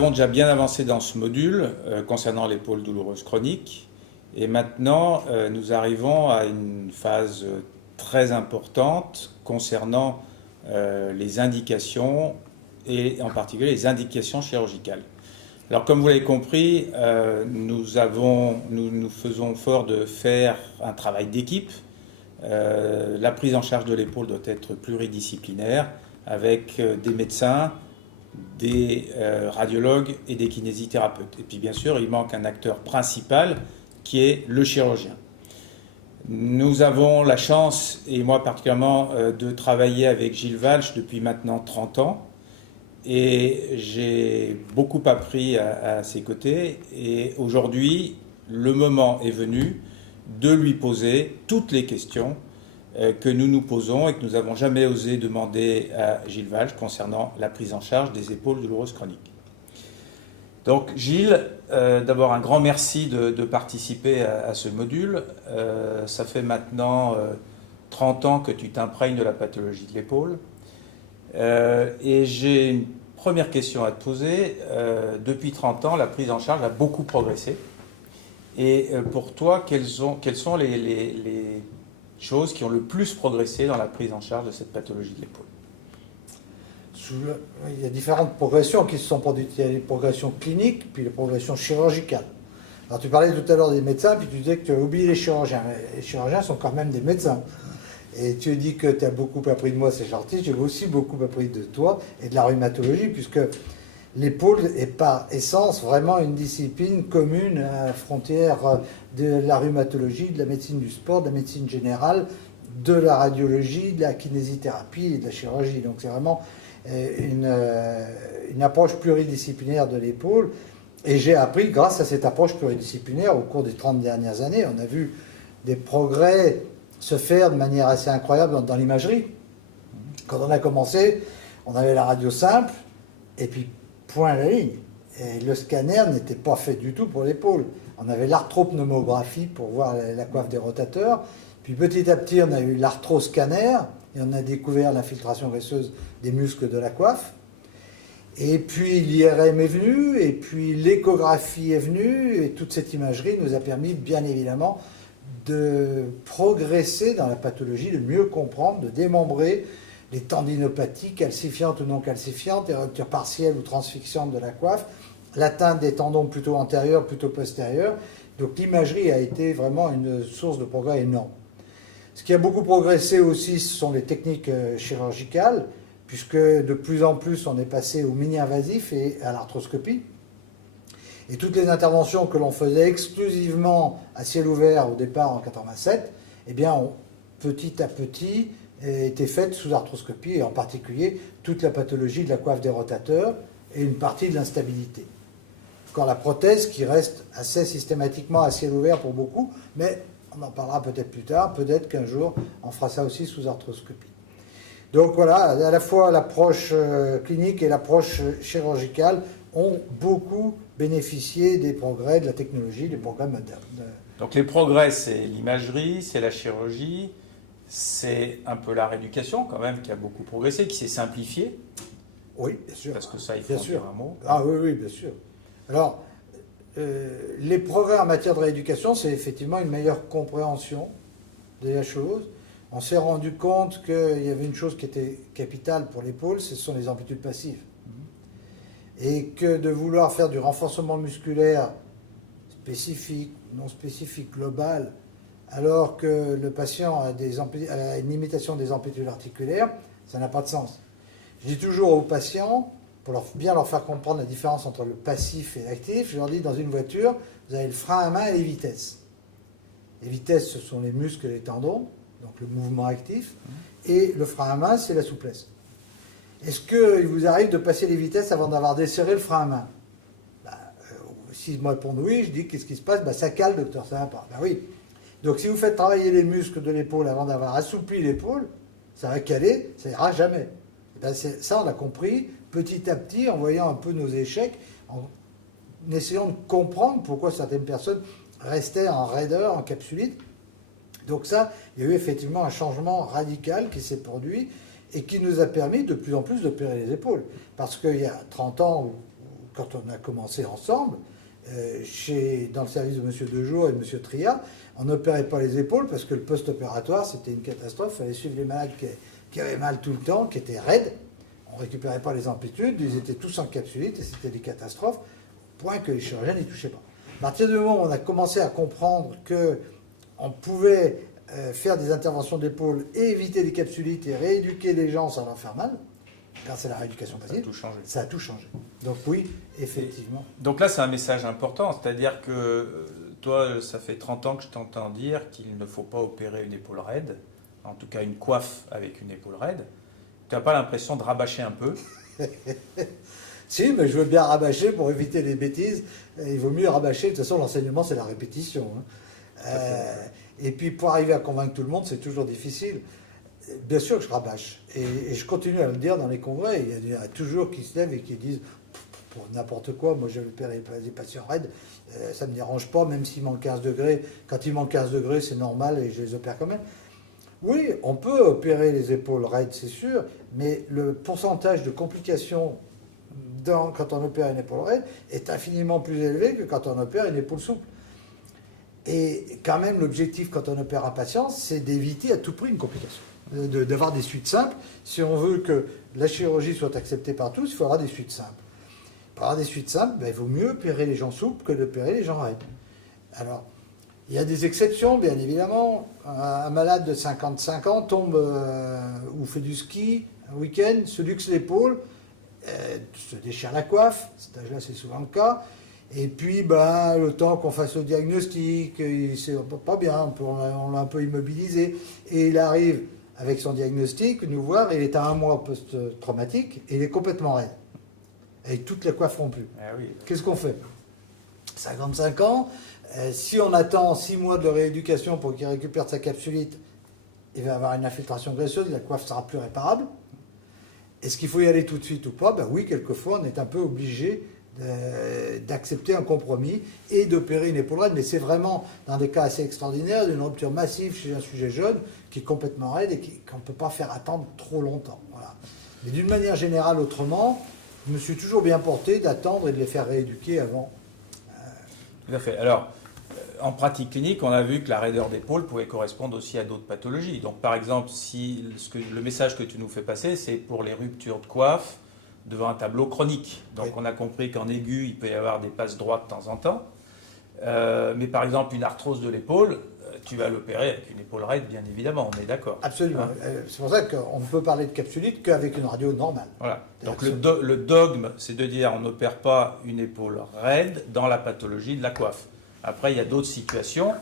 avons déjà bien avancé dans ce module concernant l'épaule douloureuse chronique. Et maintenant, nous arrivons à une phase très importante concernant les indications et en particulier les indications chirurgicales. Alors comme vous l'avez compris, nous faisons fort de faire un travail d'équipe. La prise en charge de l'épaule doit être pluridisciplinaire avec des médecins, des radiologues et des kinésithérapeutes. Et puis bien sûr, il manque un acteur principal qui est le chirurgien. Nous avons la chance, et moi particulièrement, de travailler avec Gilles Walch depuis maintenant 30 ans. Et j'ai beaucoup appris à ses côtés. Et aujourd'hui, le moment est venu de lui poser toutes les questions que nous nous posons et que nous n'avons jamais osé demander à Gilles Walch concernant la prise en charge des épaules douloureuses chroniques. Donc Gilles, d'abord un grand merci de participer à ce module. Ça fait maintenant 30 ans que tu t'imprègnes de la pathologie de l'épaule. Et j'ai une première question à te poser. Depuis 30 ans, la prise en charge a beaucoup progressé. Et pour toi, quelles sont les choses qui ont le plus progressé dans la prise en charge de cette pathologie de l'épaule? Il y a différentes progressions qui se sont produites. Il y a les progressions cliniques, puis les progressions chirurgicales. Alors tu parlais tout à l'heure des médecins, puis tu disais que tu as oublié les chirurgiens. Les chirurgiens sont quand même des médecins. Et tu dis que tu as beaucoup appris de moi, c'est gentil. J'ai aussi beaucoup appris de toi et de la rhumatologie, puisque l'épaule est par essence vraiment une discipline commune à la frontière de la rhumatologie, de la médecine du sport, de la médecine générale, de la radiologie, de la kinésithérapie et de la chirurgie. Donc c'est vraiment une approche pluridisciplinaire de l'épaule. Et j'ai appris, grâce à cette approche pluridisciplinaire, au cours des 30 dernières années, on a vu des progrès se faire de manière assez incroyable dans l'imagerie. Quand on a commencé, on avait la radio simple, et puis point à la ligne. Et le scanner n'était pas fait du tout pour l'épaule. On avait l'arthropneumographie pour voir la coiffe des rotateurs. Puis petit à petit, on a eu l'arthroscanner, et on a découvert l'infiltration graisseuse des muscles de la coiffe. Et puis l'IRM est venu, et puis l'échographie est venue, et toute cette imagerie nous a permis, bien évidemment, de progresser dans la pathologie, de mieux comprendre, de démembrer les tendinopathies calcifiantes ou non calcifiantes, les ruptures partielles ou transfixiantes de la coiffe, l'atteinte des tendons plutôt antérieurs, plutôt postérieurs. Donc l'imagerie a été vraiment une source de progrès énorme. Ce qui a beaucoup progressé aussi, ce sont les techniques chirurgicales, puisque de plus en plus on est passé au mini-invasif et à l'arthroscopie. Et toutes les interventions que l'on faisait exclusivement à ciel ouvert au départ en 87, eh bien, petit à petit, étaient faites sous arthroscopie, et en particulier toute la pathologie de la coiffe des rotateurs et une partie de l'instabilité. Encore la prothèse qui reste assez systématiquement à ciel ouvert pour beaucoup, mais on en parlera peut-être plus tard, peut-être qu'un jour on fera ça aussi sous arthroscopie. Donc voilà, à la fois l'approche clinique et l'approche chirurgicale ont beaucoup bénéficié des progrès de la technologie, des progrès modernes. Donc les progrès, c'est l'imagerie, c'est la chirurgie, c'est un peu la rééducation quand même qui a beaucoup progressé, qui s'est simplifiée. Oui, bien sûr. Parce que ça, il faut en dire un mot. Ah oui, oui, bien sûr. Alors, les progrès en matière de rééducation, c'est effectivement une meilleure compréhension de la chose. On s'est rendu compte qu'il y avait une chose qui était capitale pour l'épaule, ce sont les amplitudes passives. Et que de vouloir faire du renforcement musculaire spécifique, non spécifique, global, alors que le patient a une limitation des amplitudes articulaires, ça n'a pas de sens. Je dis toujours aux patients, pour bien leur faire comprendre la différence entre le passif et l'actif, je leur dis, dans une voiture, vous avez le frein à main et les vitesses. Les vitesses, ce sont les muscles et les tendons, donc le mouvement actif, et le frein à main, c'est la souplesse. Est-ce qu'il vous arrive de passer les vitesses avant d'avoir desserré le frein à main? S'ils me répondent oui, je dis qu'est-ce qui se passe? Ça cale, docteur, ça va pas. Oui. Donc si vous faites travailler les muscles de l'épaule avant d'avoir assoupli l'épaule, ça va caler, ça ira jamais. Ça, on l'a compris petit à petit en voyant un peu nos échecs, en essayant de comprendre pourquoi certaines personnes restaient en raideur, en capsulite. Donc ça, il y a eu effectivement un changement radical qui s'est produit et qui nous a permis de plus en plus d'opérer les épaules. Parce qu'il y a 30 ans, ou quand on a commencé ensemble, dans le service de M. Dejour et de M. Tria, on n'opérait pas les épaules parce que le post-opératoire, c'était une catastrophe. Il fallait suivre les malades qui avaient mal tout le temps, qui étaient raides. On ne récupérait pas les amplitudes, ils étaient tous en capsulite et c'était des catastrophes, au point que les chirurgiens n'y touchaient pas. À partir du moment où on a commencé à comprendre qu'on pouvait faire des interventions d'épaule et éviter les capsulites et rééduquer les gens sans leur faire mal, grâce à la rééducation passive, Ça a tout changé. Ça a tout changé. Donc oui, effectivement. Donc là, c'est un message important, c'est-à-dire que toi, ça fait 30 ans que je t'entends dire qu'il ne faut pas opérer une épaule raide, en tout cas une coiffe avec une épaule raide. Tu n'as pas l'impression de rabâcher un peu? Si, mais je veux bien rabâcher pour éviter les bêtises. Il vaut mieux rabâcher. De toute façon, l'enseignement, c'est la répétition. Et puis, pour arriver à convaincre tout le monde, c'est toujours difficile. Bien sûr que je rabâche. Et je continue à le dire dans les congrès. Il y a toujours qui se lèvent et qui disent pour n'importe quoi. Moi, je opère les patients raides. Ça ne me dérange pas, même s'il manque 15 degrés. Quand il manque 15 degrés, c'est normal et je les opère quand même. Oui, on peut opérer les épaules raides, c'est sûr, mais le pourcentage de complications quand on opère une épaule raide est infiniment plus élevé que quand on opère une épaule souple. Et quand même, l'objectif quand on opère un patient, c'est d'éviter à tout prix une complication, d'avoir des suites simples. Si on veut que la chirurgie soit acceptée par tous, il faudra des suites simples. Pour avoir des suites simples, il vaut mieux opérer les gens souples que d'opérer les gens raides. Alors, il y a des exceptions, bien évidemment. Un malade de 55 ans tombe ou fait du ski un week-end, se luxe l'épaule, se déchire la coiffe, à cet âge-là c'est souvent le cas, et puis le temps qu'on fasse le diagnostic, c'est pas bien, on l'a un peu immobilisé, et il arrive avec son diagnostic nous voir, il est à 1 mois post-traumatique, et il est complètement raide, avec toute la coiffe rompue. Ah oui. Qu'est-ce qu'on fait? 55 ans, si on attend 6 mois de rééducation pour qu'il récupère sa capsulite, il va avoir une infiltration graisseuse, la coiffe sera plus réparable. Est-ce qu'il faut y aller tout de suite ou pas? Oui, quelquefois, on est un peu obligé d'accepter un compromis et d'opérer une épaule raide, mais c'est vraiment dans des cas assez extraordinaires, d'une rupture massive chez un sujet jeune qui est complètement raide et qu'on ne peut pas faire attendre trop longtemps. Voilà. Mais d'une manière générale, autrement, je me suis toujours bien porté d'attendre et de les faire rééduquer avant. Tout à fait. Alors, en pratique clinique, on a vu que la raideur d'épaule pouvait correspondre aussi à d'autres pathologies. Donc, par exemple, si le message que tu nous fais passer, c'est pour les ruptures de coiffe devant un tableau chronique. Donc, oui. On a compris qu'en aigu, il peut y avoir des passes droites de temps en temps. Mais par exemple, une arthrose de l'épaule, tu vas l'opérer avec une épaule raide, bien évidemment, on est d'accord. Absolument. C'est pour ça qu'on ne peut parler de capsulite qu'avec une radio normale. Voilà. Donc, le dogme, c'est de dire on n'opère pas une épaule raide dans la pathologie de la coiffe. Après, il y a d'autres situations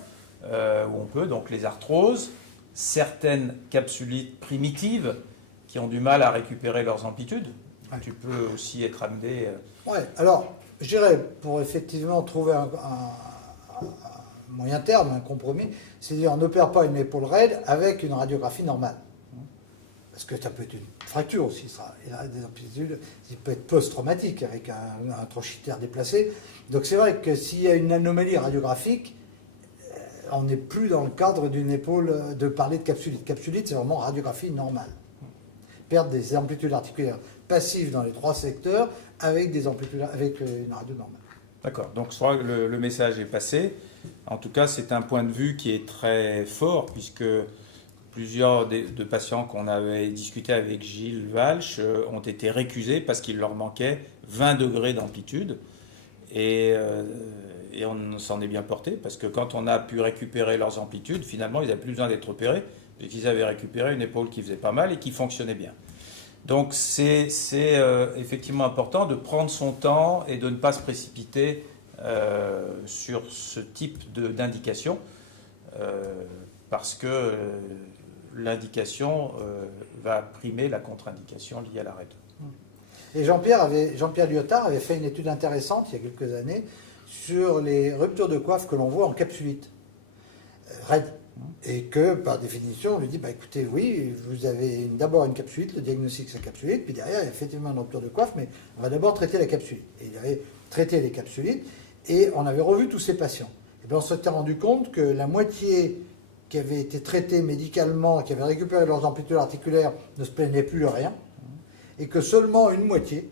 où on peut, donc les arthroses, certaines capsulites primitives qui ont du mal à récupérer leurs amplitudes. Ouais. Tu peux aussi être amené... Oui, alors, je dirais, pour effectivement trouver un moyen terme, un compromis, c'est-à-dire on n'opère pas une épaule raide avec une radiographie normale. Parce que ça peut être une fracture aussi, ça. Il a des amplitudes, il peut être post-traumatique avec un trochitaire déplacé. Donc c'est vrai que s'il y a une anomalie radiographique, on n'est plus dans le cadre d'une épaule de parler de capsulite. Capsulite, c'est vraiment radiographie normale. Perdre des amplitudes articulaires passives dans les 3 secteurs avec une radio normale. D'accord, donc je crois que le message est passé. En tout cas, c'est un point de vue qui est très fort, puisque plusieurs de patients qu'on avait discuté avec Gilles Walsh ont été récusés parce qu'il leur manquait 20 degrés d'amplitude. Et on s'en est bien porté, parce que quand on a pu récupérer leurs amplitudes, finalement, ils n'avaient plus besoin d'être opérés, puisqu'ils avaient récupéré une épaule qui faisait pas mal et qui fonctionnait bien. Donc c'est effectivement important de prendre son temps et de ne pas se précipiter sur ce type d'indication, parce que l'indication va primer la contre-indication liée à la raide. Et Jean-Pierre Lyotard avait fait une étude intéressante il y a quelques années sur les ruptures de coiffe que l'on voit en capsulite raide. Et que, par définition, on lui dit, écoutez, oui, vous avez d'abord une capsulite, le diagnostic c'est la capsulite, puis derrière, il y a effectivement une rupture de coiffe, mais on va d'abord traiter la capsulite. Et il avait traité les capsulites, et on avait revu tous ces patients. Et bien on s'était rendu compte que la moitié qui avait été traitée médicalement, qui avait récupéré leurs amplitudes articulaires, ne se plaignait plus de rien, et que seulement une moitié,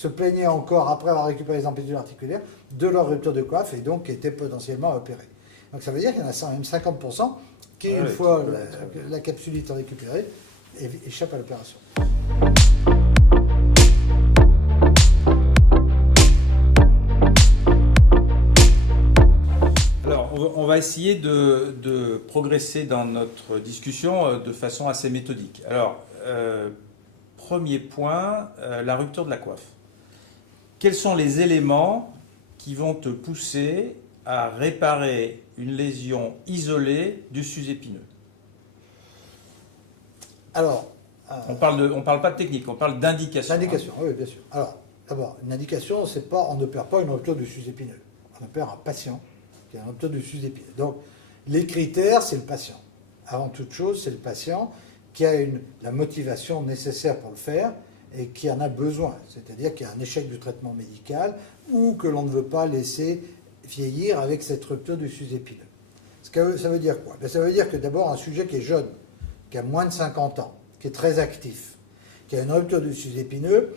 se plaignaient encore, après avoir récupéré les amplitudes articulaires, de leur rupture de coiffe et donc étaient potentiellement opérés. Donc ça veut dire qu'il y en a même 50% qui, une fois la capsulite récupérée, échappent à l'opération. Alors, on va essayer de progresser dans notre discussion de façon assez méthodique. Alors, premier point, la rupture de la coiffe. Quels sont les éléments qui vont te pousser à réparer une lésion isolée du sus-épineux? Alors, on parle pas de technique, on parle d'indication. L'indication, oui, bien sûr. Alors, d'abord, une indication, c'est pas, on n'opère pas une rupture du sus-épineux. On opère un patient qui a une rupture du sus-épineux. Donc, les critères, c'est le patient. Avant toute chose, c'est le patient qui a la motivation nécessaire pour le faire et qui en a besoin. C'est-à-dire qu'il y a un échec du traitement médical ou que l'on ne veut pas laisser vieillir avec cette rupture du sus-épineux. Ça veut dire quoi? Ça veut dire que d'abord, un sujet qui est jeune, qui a moins de 50 ans, qui est très actif, qui a une rupture du sus-épineux,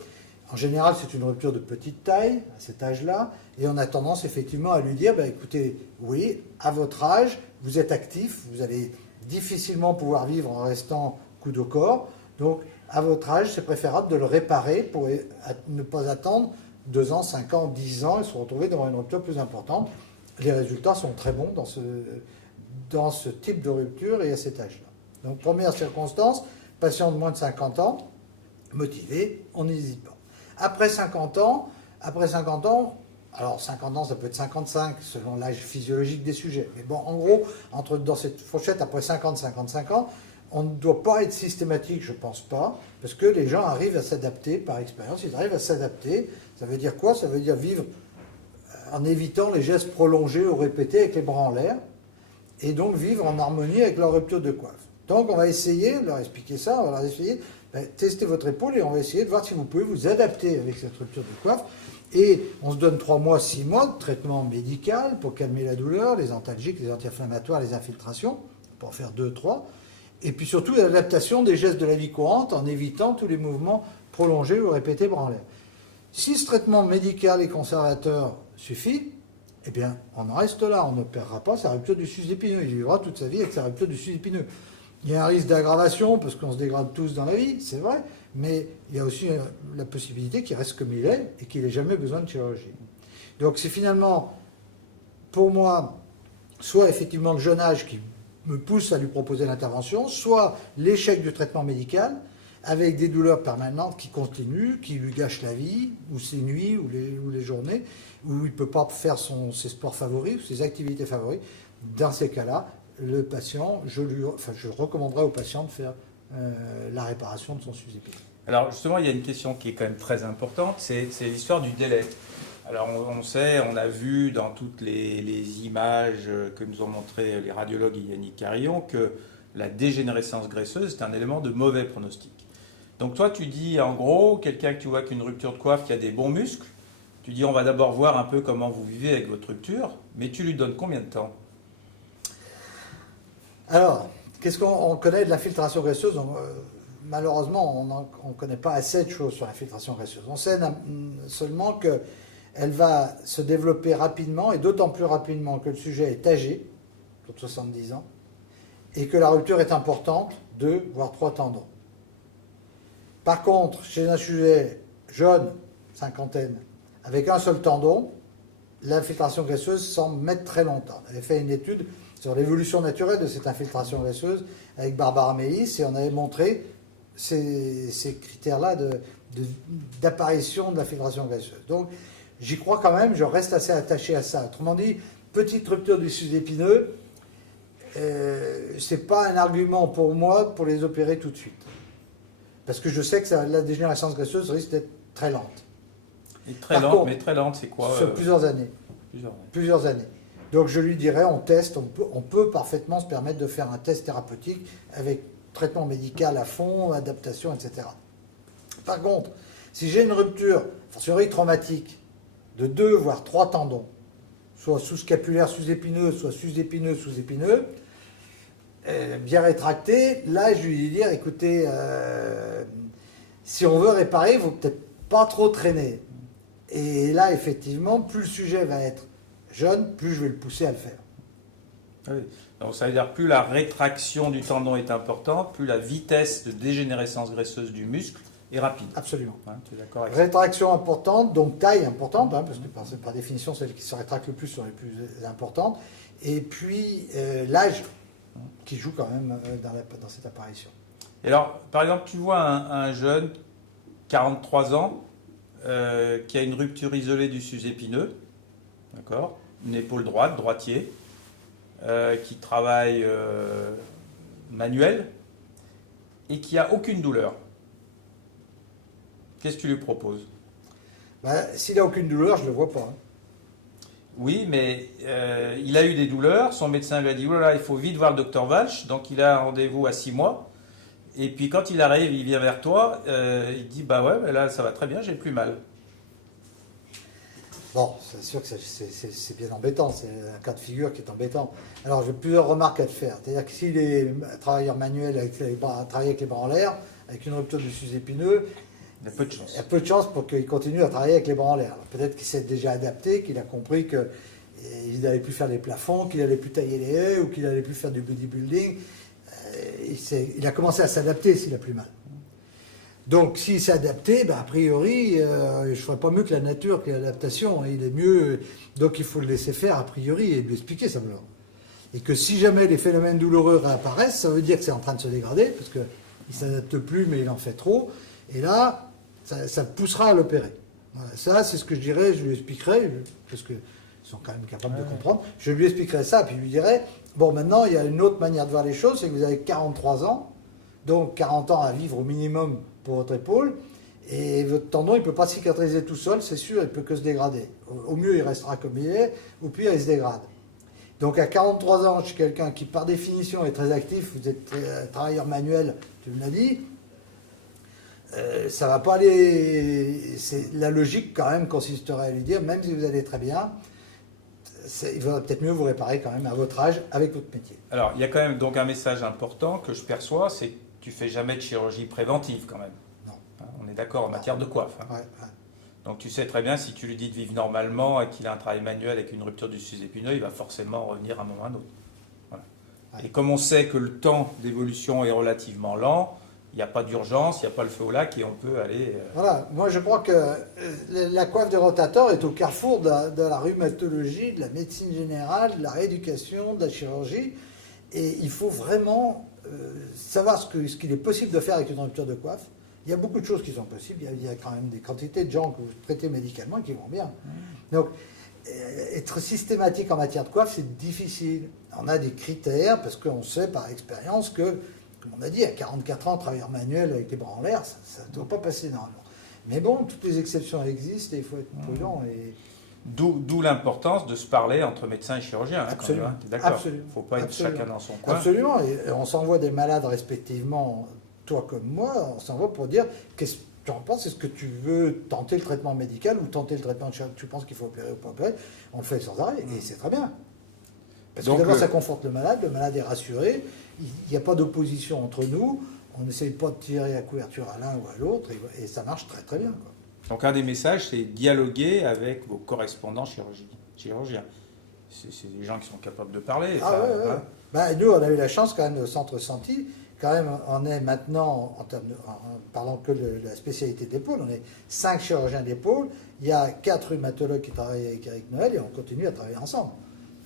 en général, c'est une rupture de petite taille, à cet âge-là, et on a tendance effectivement à lui dire, écoutez, oui, à votre âge, vous êtes actif, vous allez difficilement pouvoir vivre en restant coude au corps, donc à votre âge, c'est préférable de le réparer pour ne pas attendre 2 ans, 5 ans, 10 ans et se retrouver devant une rupture plus importante. Les résultats sont très bons dans ce type de rupture et à cet âge-là. Donc première circonstance, patient de moins de 50 ans, motivé, on n'hésite pas. Après 50 ans, alors 50 ans ça peut être 55 selon l'âge physiologique des sujets, mais bon en gros, dans cette fourchette après 50-55 ans, on ne doit pas être systématique, je ne pense pas, parce que les gens arrivent à s'adapter par expérience, ils arrivent à s'adapter. Ça veut dire quoi? Ça veut dire vivre en évitant les gestes prolongés ou répétés avec les bras en l'air, et donc vivre en harmonie avec leur rupture de coiffe. Donc on va essayer de leur expliquer ça, on va leur essayer tester votre épaule et on va essayer de voir si vous pouvez vous adapter avec cette rupture de coiffe. Et on se donne 3 mois, 6 mois de traitement médical pour calmer la douleur, les antalgiques, les anti-inflammatoires, les infiltrations, pour en faire 2-3. Et puis surtout l'adaptation des gestes de la vie courante en évitant tous les mouvements prolongés ou répétés bras en l'air. Si ce traitement médical et conservateur suffit, eh bien on en reste là, on n'opérera pas sa rupture du sus-épineux. Il vivra toute sa vie avec sa rupture du sus-épineux. Il y a un risque d'aggravation parce qu'on se dégrade tous dans la vie, c'est vrai, mais il y a aussi la possibilité qu'il reste comme il est et qu'il n'ait jamais besoin de chirurgie. Donc c'est finalement, pour moi, soit effectivement le jeune âge qui me pousse à lui proposer l'intervention, soit l'échec du traitement médical avec des douleurs permanentes qui continuent, qui lui gâchent la vie, ou ses nuits, ou les journées, où il ne peut pas faire ses sports favoris, ses activités favoris. Dans ces cas-là, le patient, je recommanderais au patient de faire la réparation de son sus-épineux. Alors justement, il y a une question qui est quand même très importante, c'est l'histoire du délai. Alors on sait, on a vu dans toutes les images que nous ont montré les radiologues et Yannick Carillon que la dégénérescence graisseuse est un élément de mauvais pronostic. Donc toi tu dis en gros, quelqu'un que tu vois qu'une rupture de coiffe qui a des bons muscles, tu dis on va d'abord voir un peu comment vous vivez avec votre rupture, mais tu lui donnes combien de temps? Alors, qu'est-ce qu'on connaît de l'infiltration graisseuse? Malheureusement, on ne connaît pas assez de choses sur l'infiltration graisseuse. On sait seulement qu'elle va se développer rapidement, et d'autant plus rapidement que le sujet est âgé, autour de 70 ans, et que la rupture est importante, 2 voire 3 tendons. Par contre, chez un sujet jeune, cinquantaine, avec un seul tendon, l'infiltration graisseuse semble mettre très longtemps. On avait fait une étude sur l'évolution naturelle de cette infiltration graisseuse avec Barbara Meis, et on avait montré ces critères-là d'apparition de l'infiltration graisseuse. Donc, j'y crois quand même, je reste assez attaché à ça. Autrement dit, petite rupture du sus-épineux, c'est pas un argument pour moi pour les opérer tout de suite. Parce que je sais que la dégénérescence graisseuse risque d'être très lente. Et très lente, mais très lente, c'est quoi? Sur plusieurs années. Plusieurs années. Donc je lui dirais, on teste, on peut parfaitement se permettre de faire un test thérapeutique avec traitement médical à fond, adaptation, etc. Par contre, si j'ai une rupture, fortiori traumatique, de 2 voire 3 tendons, soit sous-scapulaire, sous-épineux, soit sus-épineux, sous-épineux, bien rétracté, là je lui dis, écoutez, si on veut réparer, il ne faut peut-être pas trop traîner. Et là, effectivement, plus le sujet va être jeune, plus je vais le pousser à le faire. Oui. Donc ça veut dire plus la rétraction du tendon est importante, plus la vitesse de dégénérescence graisseuse du muscle est rapide. Absolument. Hein, tu es d'accord avec ça? Rétraction importante, donc taille importante, hein, parce que par définition, celles qui se rétractent le plus sont les plus importantes. Et puis l'âge qui joue quand même dans cette apparition. Et alors, par exemple, tu vois un jeune, 43 ans, qui a une rupture isolée du sus-épineux, d'accord, une épaule droite, droitier, qui travaille manuel et qui a aucune douleur. Qu'est-ce que tu lui proposes? S'il n'a aucune douleur, je ne le vois pas. Hein. Oui, mais il a eu des douleurs. Son médecin lui a dit, oh là là, il faut vite voir le docteur Walsh. Donc il a un rendez-vous à 6 mois. Et puis quand il arrive, il vient vers toi, il dit, bah ouais, là ça va très bien, j'ai plus mal. Bon, c'est sûr que c'est bien embêtant, c'est un cas de figure qui est embêtant. Alors j'ai plusieurs remarques à te faire. C'est-à-dire que s'il est travailleur manuel, travailler avec les bras en l'air, avec une rupture du sus-épineux, Il y a peu de chance. il y a peu de chance pour qu'il continue à travailler avec les bras en l'air. Peut-être qu'il s'est déjà adapté, qu'il a compris qu'il n'allait plus faire des plafonds, qu'il n'allait plus tailler les haies ou qu'il n'allait plus faire du bodybuilding. Il a commencé à s'adapter s'il a plus mal. Donc s'il s'est adapté, a priori, je ne ferais pas mieux que la nature, que l'adaptation. Il est mieux, donc il faut le laisser faire a priori et lui expliquer simplement. Et que si jamais les phénomènes douloureux réapparaissent, ça veut dire que c'est en train de se dégrader, parce qu'il ne s'adapte plus mais il en fait trop. Et là, ça poussera à l'opérer. Voilà, ça, c'est ce que je dirais, je lui expliquerai, parce qu'ils sont quand même capables de comprendre. Je lui expliquerai ça, puis je lui dirai, bon, maintenant, il y a une autre manière de voir les choses, c'est que vous avez 43 ans, donc 40 ans à vivre au minimum pour votre épaule, et votre tendon, il ne peut pas cicatriser tout seul, c'est sûr, il ne peut que se dégrader. Au mieux, il restera comme il est, au pire, il se dégrade. Donc à 43 ans, chez quelqu'un qui, par définition, est très actif, vous êtes travailleur manuel, tu me l'as dit, ça va pas aller. La logique, quand même, consisterait à lui dire, même si vous allez très bien, il vaudrait peut-être mieux vous réparer quand même à votre âge avec votre métier. Alors, il y a quand même donc un message important que je perçois, c'est que tu fais jamais de chirurgie préventive quand même. Non. Hein, on est d'accord en matière de coiffe. Hein. Ouais. Donc tu sais très bien, si tu lui dis de vivre normalement et qu'il a un travail manuel avec une rupture du sus-épineux, il va forcément revenir à un moment ou à un autre. Voilà. Ouais. Et comme on sait que le temps d'évolution est relativement lent, il n'y a pas d'urgence, il n'y a pas le feu au lac et on peut aller... Voilà, moi je crois que la coiffe des rotateurs est au carrefour de la rhumatologie, de la médecine générale, de la rééducation, de la chirurgie. Et il faut vraiment savoir ce qu'il est possible de faire avec une rupture de coiffe. Il y a beaucoup de choses qui sont possibles. Il y a quand même des quantités de gens que vous traitez médicalement qui vont bien. Donc, être systématique en matière de coiffe, c'est difficile. On a des critères parce qu'on sait par expérience que, comme on a dit, à 44 ans, travailleur manuel avec les bras en l'air, ça ne doit pas passer normalement. Mais bon, toutes les exceptions existent et il faut être prudent. D'où l'importance de se parler entre médecins et chirurgiens. Absolument. Hein, d'accord. Il ne faut pas être Absolument. chacun dans son coin. Absolument. Et on s'envoie des malades respectivement, toi comme moi, on s'envoie pour dire qu'est-ce que tu en penses, est-ce que tu veux tenter le traitement médical ou tenter le traitement chirurgical, tu penses qu'il faut opérer ou pas opérer, on le fait sans arrêt et c'est très bien. Parce que d'abord ça conforte le malade est rassuré, il n'y a pas d'opposition entre nous, on n'essaye pas de tirer la couverture à l'un ou à l'autre et ça marche très très bien. Quoi. Donc un des messages, c'est dialoguer avec vos correspondants chirurgiens. C'est des gens qui sont capables de parler. Ah ouais. Hein. Nous, on a eu la chance quand même au centre Santi. Quand même, on est maintenant, en parlant que de la spécialité d'épaule, on est 5 chirurgiens d'épaule. Il y a 4 rhumatologues qui travaillent avec Eric Noël et on continue à travailler ensemble.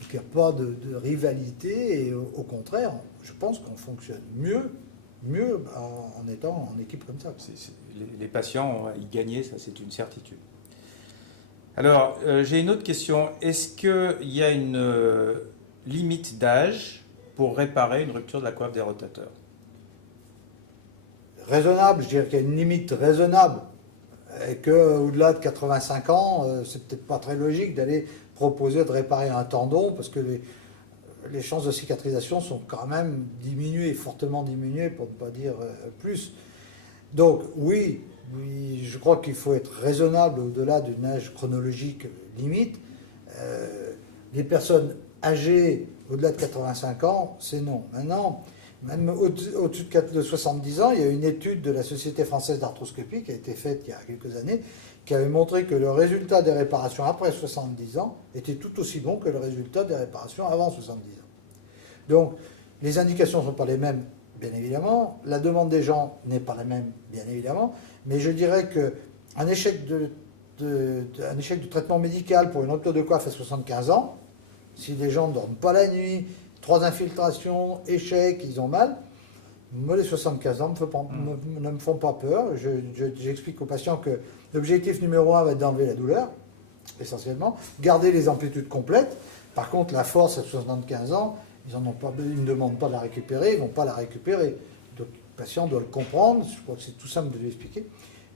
Donc il n'y a pas de rivalité et au contraire, je pense qu'on fonctionne mieux en étant en équipe comme ça. Les patients vont y gagner, ça c'est une certitude. Alors, j'ai une autre question. Est-ce qu'il y a une limite d'âge pour réparer une rupture de la coiffe des rotateurs? Raisonnable, je dirais qu'il y a une limite raisonnable. Et qu'au-delà de 85 ans, c'est peut-être pas très logique d'aller proposer de réparer un tendon parce que les chances de cicatrisation sont quand même diminuées, fortement diminuées pour ne pas dire plus. Donc oui, je crois qu'il faut être raisonnable au-delà d'une âge chronologique limite. Les personnes âgées au-delà de 85 ans, c'est non. Maintenant, Même au-dessus de 70 ans, il y a une étude de la Société française d'arthroscopie qui a été faite il y a quelques années, qui avait montré que le résultat des réparations après 70 ans était tout aussi bon que le résultat des réparations avant 70 ans. Donc, les indications ne sont pas les mêmes, bien évidemment. La demande des gens n'est pas la même, bien évidemment. Mais je dirais qu'un échec un échec de traitement médical pour une rupture de coiffe à 75 ans, si les gens ne dorment pas la nuit, 3 infiltrations, échec, ils ont mal, moi, les 75 ans ne me font pas peur. J'explique aux patients que l'objectif numéro 1 va être d'enlever la douleur, essentiellement, garder les amplitudes complètes. Par contre, la force à 75 ans, ils ne demandent pas de la récupérer, ils ne vont pas la récupérer. Donc, le patient doit le comprendre, je crois que c'est tout simple de lui expliquer.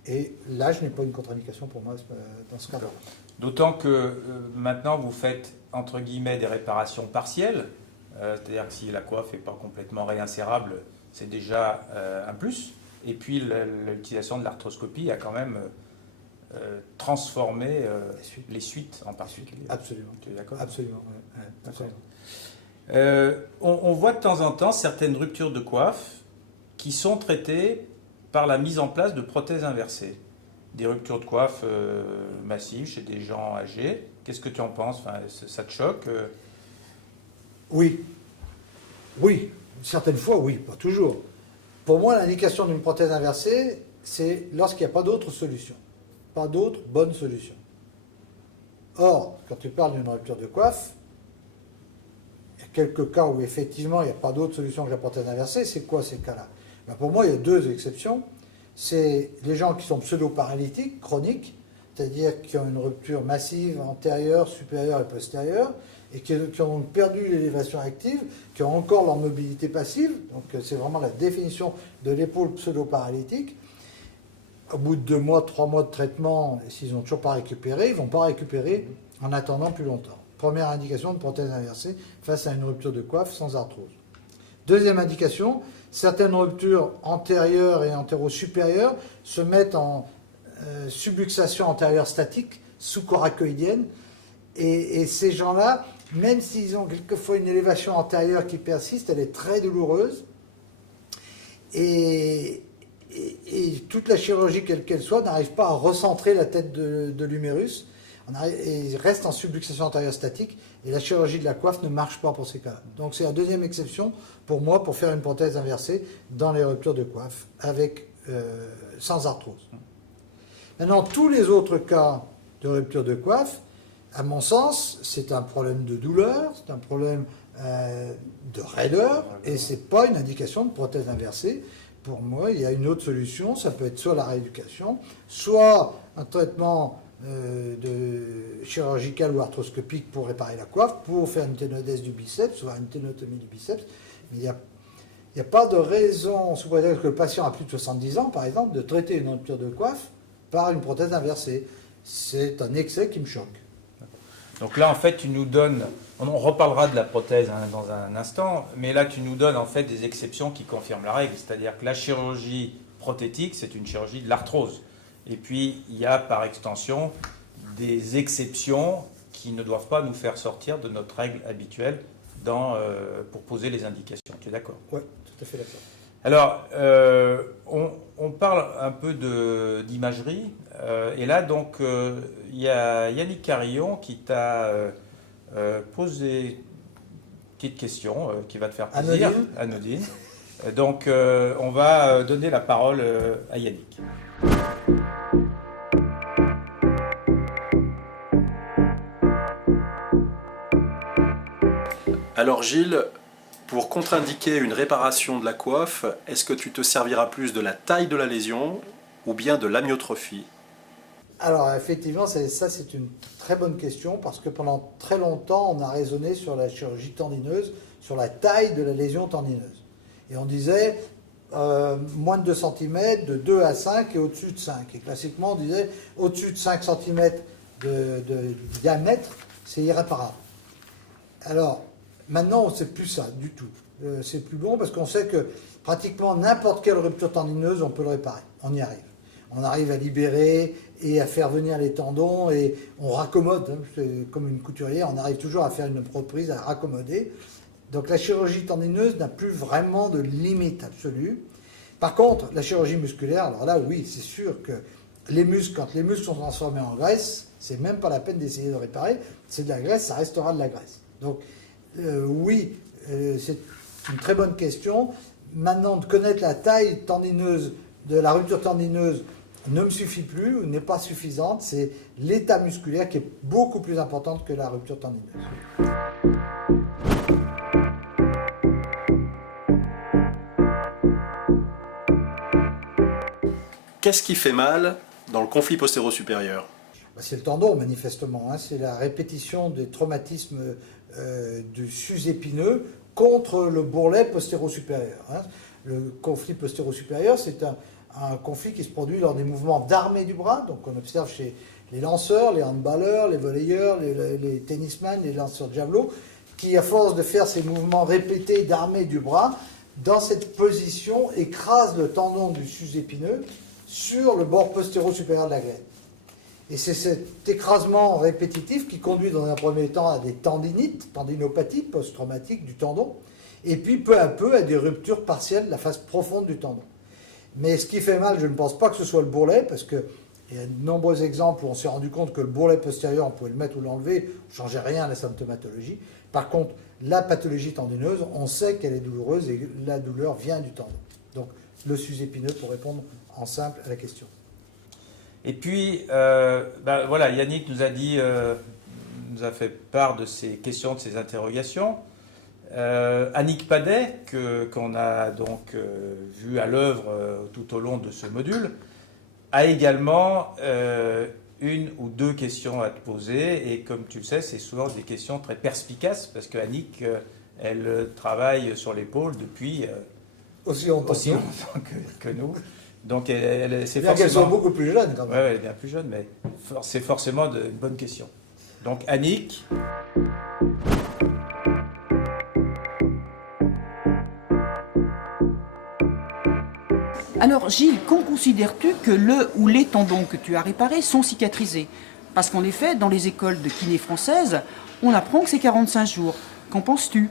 Et l'âge n'est pas une contre-indication pour moi dans ce cas-là. D'autant que maintenant, vous faites, entre guillemets, des réparations partielles. C'est-à-dire que si la coiffe n'est pas complètement réinsérable, c'est déjà un plus. Et puis, l'utilisation de l'arthroscopie a quand même transformé les suites en particulier. Absolument. Tu es d'accord ? Absolument. Ouais, absolument. On voit de temps en temps certaines ruptures de coiffe qui sont traitées par la mise en place de prothèses inversées. Des ruptures de coiffe massives chez des gens âgés. Qu'est-ce que tu en penses ? Enfin, ça te choque ? Oui. Oui. Certaines fois, oui. Pas toujours. Pour moi, l'indication d'une prothèse inversée, c'est lorsqu'il n'y a pas d'autre solution. Pas d'autre bonne solution. Or, quand tu parles d'une rupture de coiffe, il y a quelques cas où effectivement il n'y a pas d'autre solution que la prothèse inversée. C'est quoi ces cas-là ? Ben, pour moi, il y a 2 exceptions. C'est les gens qui sont pseudo-paralytiques, chroniques, c'est-à-dire qui ont une rupture massive antérieure, supérieure et postérieure, et qui ont perdu l'élévation active, qui ont encore leur mobilité passive. Donc c'est vraiment la définition de l'épaule pseudo-paralytique. Au bout de 2 mois, 3 mois de traitement, s'ils n'ont toujours pas récupéré, ils ne vont pas récupérer en attendant plus longtemps. Première indication de prothèse inversée face à une rupture de coiffe sans arthrose. Deuxième indication, certaines ruptures antérieures et antéro-supérieures se mettent en subluxation antérieure statique, sous-coracoïdienne, et ces gens-là, même s'ils ont quelquefois une élévation antérieure qui persiste, elle est très douloureuse, et toute la chirurgie, quelle qu'elle soit, n'arrive pas à recentrer la tête de l'humérus, et il reste en subluxation antérieure statique, et la chirurgie de la coiffe ne marche pas pour ces cas-là. Donc c'est la deuxième exception pour moi pour faire une prothèse inversée dans les ruptures de coiffe sans arthrose. Maintenant, tous les autres cas de rupture de coiffe, à mon sens, c'est un problème de douleur, c'est un problème de raideur, et ce n'est pas une indication de prothèse inversée. Pour moi, il y a une autre solution, ça peut être soit la rééducation, soit un traitement chirurgical ou arthroscopique pour réparer la coiffe, pour faire une ténodèse du biceps, soit une ténotomie du biceps. Mais il n'y a pas de raison, sous prétexte que le patient a plus de 70 ans, par exemple, de traiter une rupture de coiffe par une prothèse inversée. C'est un excès qui me choque. Donc là, en fait, tu nous donnes, on reparlera de la prothèse dans un instant, mais là, tu nous donnes en fait des exceptions qui confirment la règle. C'est-à-dire que la chirurgie prothétique, c'est une chirurgie de l'arthrose. Et puis, il y a par extension des exceptions qui ne doivent pas nous faire sortir de notre règle habituelle pour poser les indications. Tu es d'accord ? Oui, tout à fait d'accord. Alors, on parle un peu d'imagerie. Et là, donc, il y a Yannick Carillon qui t'a posé une petite question qui va te faire plaisir. Anodine. Donc, on va donner la parole à Yannick. Alors Gilles, pour contre-indiquer une réparation de la coiffe, est-ce que tu te serviras plus de la taille de la lésion ou bien de l'amyotrophie ? Alors effectivement, c'est une très bonne question parce que pendant très longtemps, on a raisonné sur la chirurgie tendineuse, sur la taille de la lésion tendineuse. Et on disait moins de 2 cm, de 2 à 5 et au-dessus de 5. Et classiquement, on disait au-dessus de 5 cm de diamètre, c'est irréparable. Alors, maintenant, on ne sait plus ça du tout. C'est plus bon parce qu'on sait que pratiquement n'importe quelle rupture tendineuse, on peut le réparer. On y arrive. On arrive à libérer et à faire venir les tendons et on raccommode. C'est comme une couturière, on arrive toujours à faire une reprise, à raccommoder. Donc la chirurgie tendineuse n'a plus vraiment de limite absolue. Par contre, la chirurgie musculaire, alors là, oui, c'est sûr que les muscles, quand les muscles sont transformés en graisse, c'est même pas la peine d'essayer de réparer. C'est de la graisse, ça restera de la graisse. Donc oui, c'est une très bonne question. Maintenant, de connaître la taille tendineuse de la rupture tendineuse ne me suffit plus ou n'est pas suffisante. C'est l'état musculaire qui est beaucoup plus important que la rupture tendineuse. Qu'est-ce qui fait mal dans le conflit postéro-supérieur? C'est le tendon, manifestement. C'est la répétition des traumatismes du sus-épineux contre le bourrelet postéro-supérieur. Le conflit postéro-supérieur, c'est un conflit qui se produit lors des mouvements d'armée du bras. Donc on observe chez les lanceurs, les handballeurs, les volleyeurs, les tennisman, les lanceurs de javelot, qui, à force de faire ces mouvements répétés d'armée du bras, dans cette position, écrasent le tendon du sus-épineux sur le bord postéro-supérieur de la gaine. Et c'est cet écrasement répétitif qui conduit dans un premier temps à des tendinites, tendinopathie post-traumatique du tendon, et puis peu à peu à des ruptures partielles de la face profonde du tendon. Mais ce qui fait mal, je ne pense pas que ce soit le bourrelet, parce qu'il y a de nombreux exemples où on s'est rendu compte que le bourrelet postérieur, on pouvait le mettre ou l'enlever, on ne changeait rien à la symptomatologie. Par contre, la pathologie tendineuse, on sait qu'elle est douloureuse et la douleur vient du tendon. Donc le sus-épineux pour répondre en simple à la question. Et puis, voilà, Yannick nous a fait part de ses questions, de ses interrogations. Annick Padet, qu'on a donc vu à l'œuvre tout au long de ce module, a également une ou deux questions à te poser. Et comme tu le sais, c'est souvent des questions très perspicaces, parce qu'Annick, elle travaille sur l'épaule depuis aussi longtemps que nous. Donc, c'est bien qu'elle soit beaucoup plus jeune, quand même. Oui, elle est bien plus jeune, mais c'est forcément une bonne question. Donc, Annick. Alors, Gilles, quand considères-tu que le ou les tendons que tu as réparés sont cicatrisés? Parce qu'en effet, dans les écoles de kiné françaises, on apprend que c'est 45 jours. Qu'en penses-tu?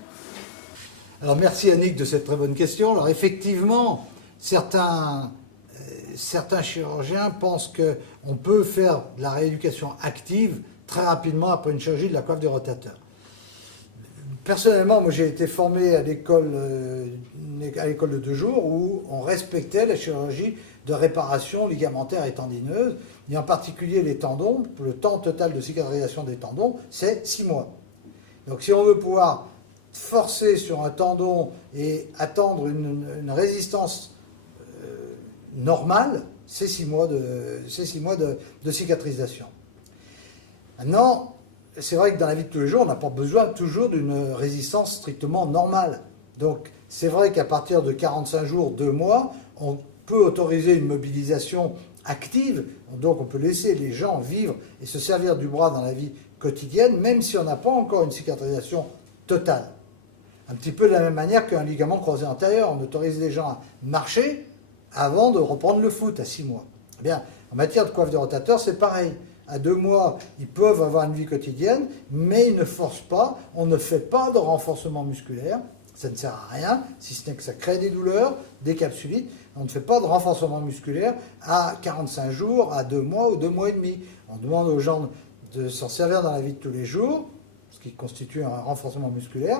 Alors, merci Annick de cette très bonne question. Alors, effectivement, certains chirurgiens pensent qu'on peut faire de la rééducation active très rapidement après une chirurgie de la coiffe des rotateurs. Personnellement, moi j'ai été formé à l'école de 2 jours où on respectait la chirurgie de réparation ligamentaire et tendineuse, et en particulier les tendons. Le temps total de cicatrisation des tendons, c'est 6 mois. Donc si on veut pouvoir forcer sur un tendon et attendre une résistance normale, c'est 6 mois de cicatrisation. Maintenant, c'est vrai que dans la vie de tous les jours, on n'a pas besoin toujours d'une résistance strictement normale. Donc, c'est vrai qu'à partir de 45 jours, 2 mois, on peut autoriser une mobilisation active. Donc, on peut laisser les gens vivre et se servir du bras dans la vie quotidienne, même si on n'a pas encore une cicatrisation totale. Un petit peu de la même manière qu'un ligament croisé antérieur. On autorise les gens à marcher avant de reprendre le foot à 6 mois. Eh bien, en matière de coiffe de rotateur, c'est pareil. À 2 mois, ils peuvent avoir une vie quotidienne, mais ils ne forcent pas, on ne fait pas de renforcement musculaire, ça ne sert à rien, si ce n'est que ça crée des douleurs, des capsulites. On ne fait pas de renforcement musculaire à 45 jours, à 2 mois ou 2 mois et demi. On demande aux gens de s'en servir dans la vie de tous les jours, ce qui constitue un renforcement musculaire.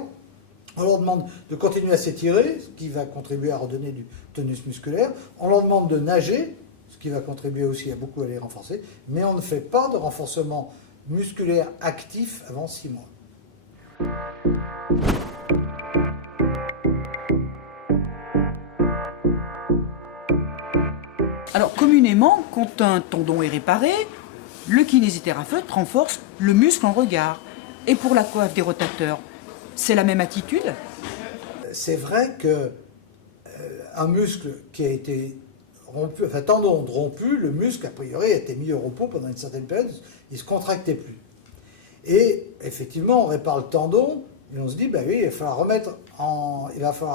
On leur demande de continuer à s'étirer, ce qui va contribuer à redonner du tonus musculaire. On leur demande de nager, ce qui va contribuer aussi à beaucoup à les renforcer, mais on ne fait pas de renforcement musculaire actif avant 6 mois. Alors, communément, quand un tendon est réparé, le kinésithérapeute renforce le muscle en regard. Et pour la coiffe des rotateurs, c'est la même attitude? C'est vrai que un muscle qui a été rompu, enfin tendon rompu, le muscle a priori a été mis au repos pendant une certaine période, il ne se contractait plus. Et effectivement, on répare le tendon et on se dit, ben oui, il va falloir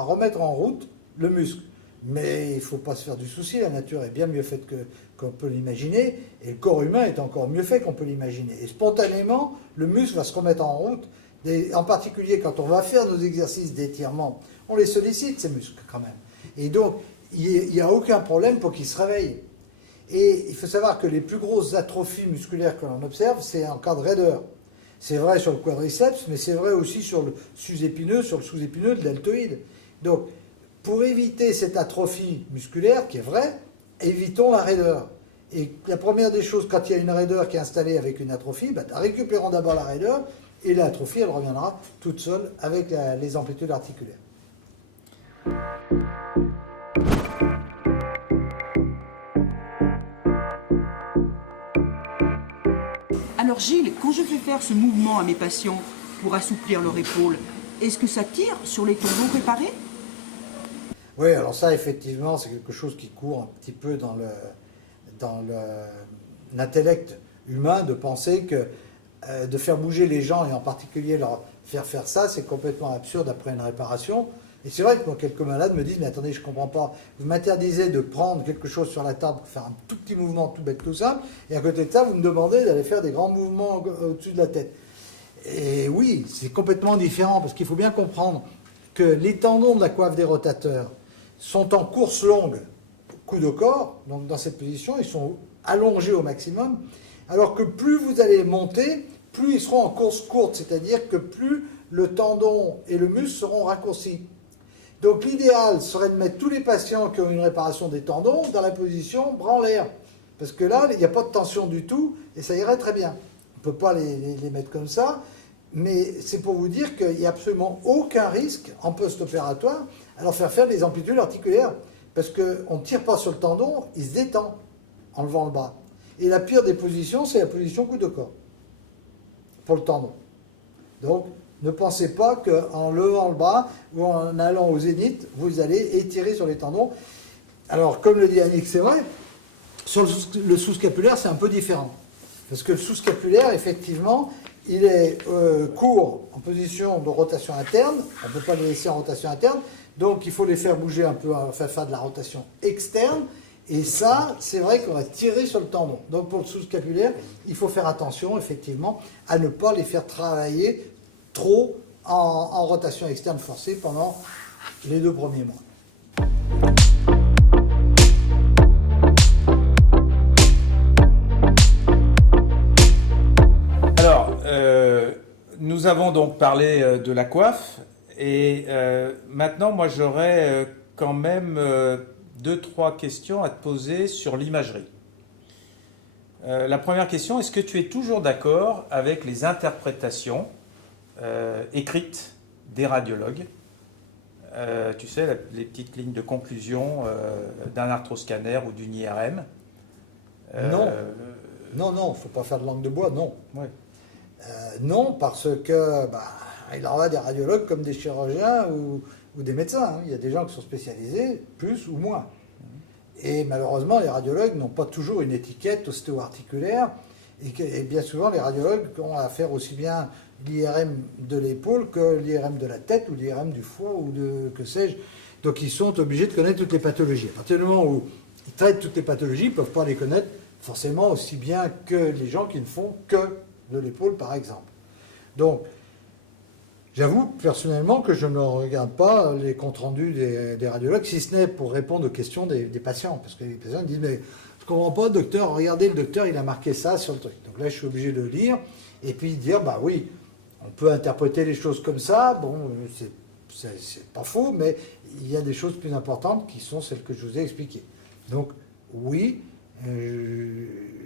remettre en route le muscle. Mais il ne faut pas se faire du souci, la nature est bien mieux faite qu'on peut l'imaginer, et le corps humain est encore mieux fait qu'on peut l'imaginer. Et spontanément, le muscle va se remettre en route En particulier, quand on va faire nos exercices d'étirement, on les sollicite, ces muscles, quand même. Et donc, il n'y a aucun problème pour qu'ils se réveillent. Et il faut savoir que les plus grosses atrophies musculaires que l'on observe, c'est en cas de raideur. C'est vrai sur le quadriceps, mais c'est vrai aussi sur le sus-épineux, sur le sous-épineux de deltoïde. Donc, pour éviter cette atrophie musculaire, qui est vraie, évitons la raideur. Et la première des choses, quand il y a une raideur qui est installée avec une atrophie, récupérons d'abord la raideur, et l'atrophie, elle reviendra toute seule avec les amplitudes articulaires. Alors Gilles, quand je fais faire ce mouvement à mes patients pour assouplir leur épaule, est-ce que ça tire sur les tendons réparés? Oui, alors ça, effectivement, c'est quelque chose qui court un petit peu dans l'intellect humain, de penser que de faire bouger les gens, et en particulier leur faire ça, c'est complètement absurde après une réparation. Et c'est vrai que moi, quelques malades me disent, mais attendez, je ne comprends pas, vous m'interdisez de prendre quelque chose sur la table pour faire un tout petit mouvement tout bête, tout simple, et à côté de ça, vous me demandez d'aller faire des grands mouvements au-dessus de la tête. Et oui, c'est complètement différent, parce qu'il faut bien comprendre que les tendons de la coiffe des rotateurs sont en course longue, coup de corps, donc dans cette position, ils sont allongés au maximum, alors que plus vous allez monter, plus ils seront en course courte, c'est-à-dire que plus le tendon et le muscle seront raccourcis. Donc l'idéal serait de mettre tous les patients qui ont une réparation des tendons dans la position bras en l'air, parce que là, il n'y a pas de tension du tout, et ça irait très bien. On ne peut pas les mettre comme ça, mais c'est pour vous dire qu'il n'y a absolument aucun risque en post-opératoire à leur faire des amplitudes articulaires, parce qu'on ne tire pas sur le tendon, il se détend en levant le bras. Et la pire des positions, c'est la position coup de corps, pour le tendon. Donc, ne pensez pas qu'en levant le bras ou en allant au zénith, vous allez étirer sur les tendons. Alors, comme le dit Annick, c'est vrai, sur le sous-scapulaire, c'est un peu différent. Parce que le sous-scapulaire, effectivement, il est court en position de rotation interne. On ne peut pas les laisser en rotation interne. Donc, il faut les faire bouger un peu, faire de la rotation externe. Et ça, c'est vrai qu'on va tirer sur le tendon. Donc, pour le sous-scapulaire, il faut faire attention, effectivement, à ne pas les faire travailler trop en rotation externe forcée pendant les 2 premiers mois. Alors, nous avons donc parlé de la coiffe, et maintenant, moi, j'aurais quand même 2-3 questions à te poser sur l'imagerie. La première question, est-ce que tu es toujours d'accord avec les interprétations écrites des radiologues, tu sais, les petites lignes de conclusion d'un arthroscanner ou d'une IRM? Non, il ne faut pas faire de langue de bois, non. Ouais. Non, parce que il en va des radiologues comme des chirurgiens ou des médecins. Hein. Il y a des gens qui sont spécialisés, plus ou moins. Et malheureusement, les radiologues n'ont pas toujours une étiquette ostéo-articulaire. Et bien souvent, les radiologues ont à faire aussi bien l'IRM de l'épaule que l'IRM de la tête ou l'IRM du foie ou de que sais-je. Donc ils sont obligés de connaître toutes les pathologies. À partir du moment où ils traitent toutes les pathologies, ils ne peuvent pas les connaître forcément aussi bien que les gens qui ne font que de l'épaule, par exemple. Donc, j'avoue personnellement que je ne regarde pas les comptes rendus des radiologues, si ce n'est pour répondre aux questions des patients. Parce que les patients disent, mais je ne comprends pas, docteur, regardez, le docteur, il a marqué ça sur le truc. Donc là, je suis obligé de le lire et puis dire, bah oui, on peut interpréter les choses comme ça, bon, c'est pas faux, mais il y a des choses plus importantes qui sont celles que je vous ai expliquées. Donc, oui,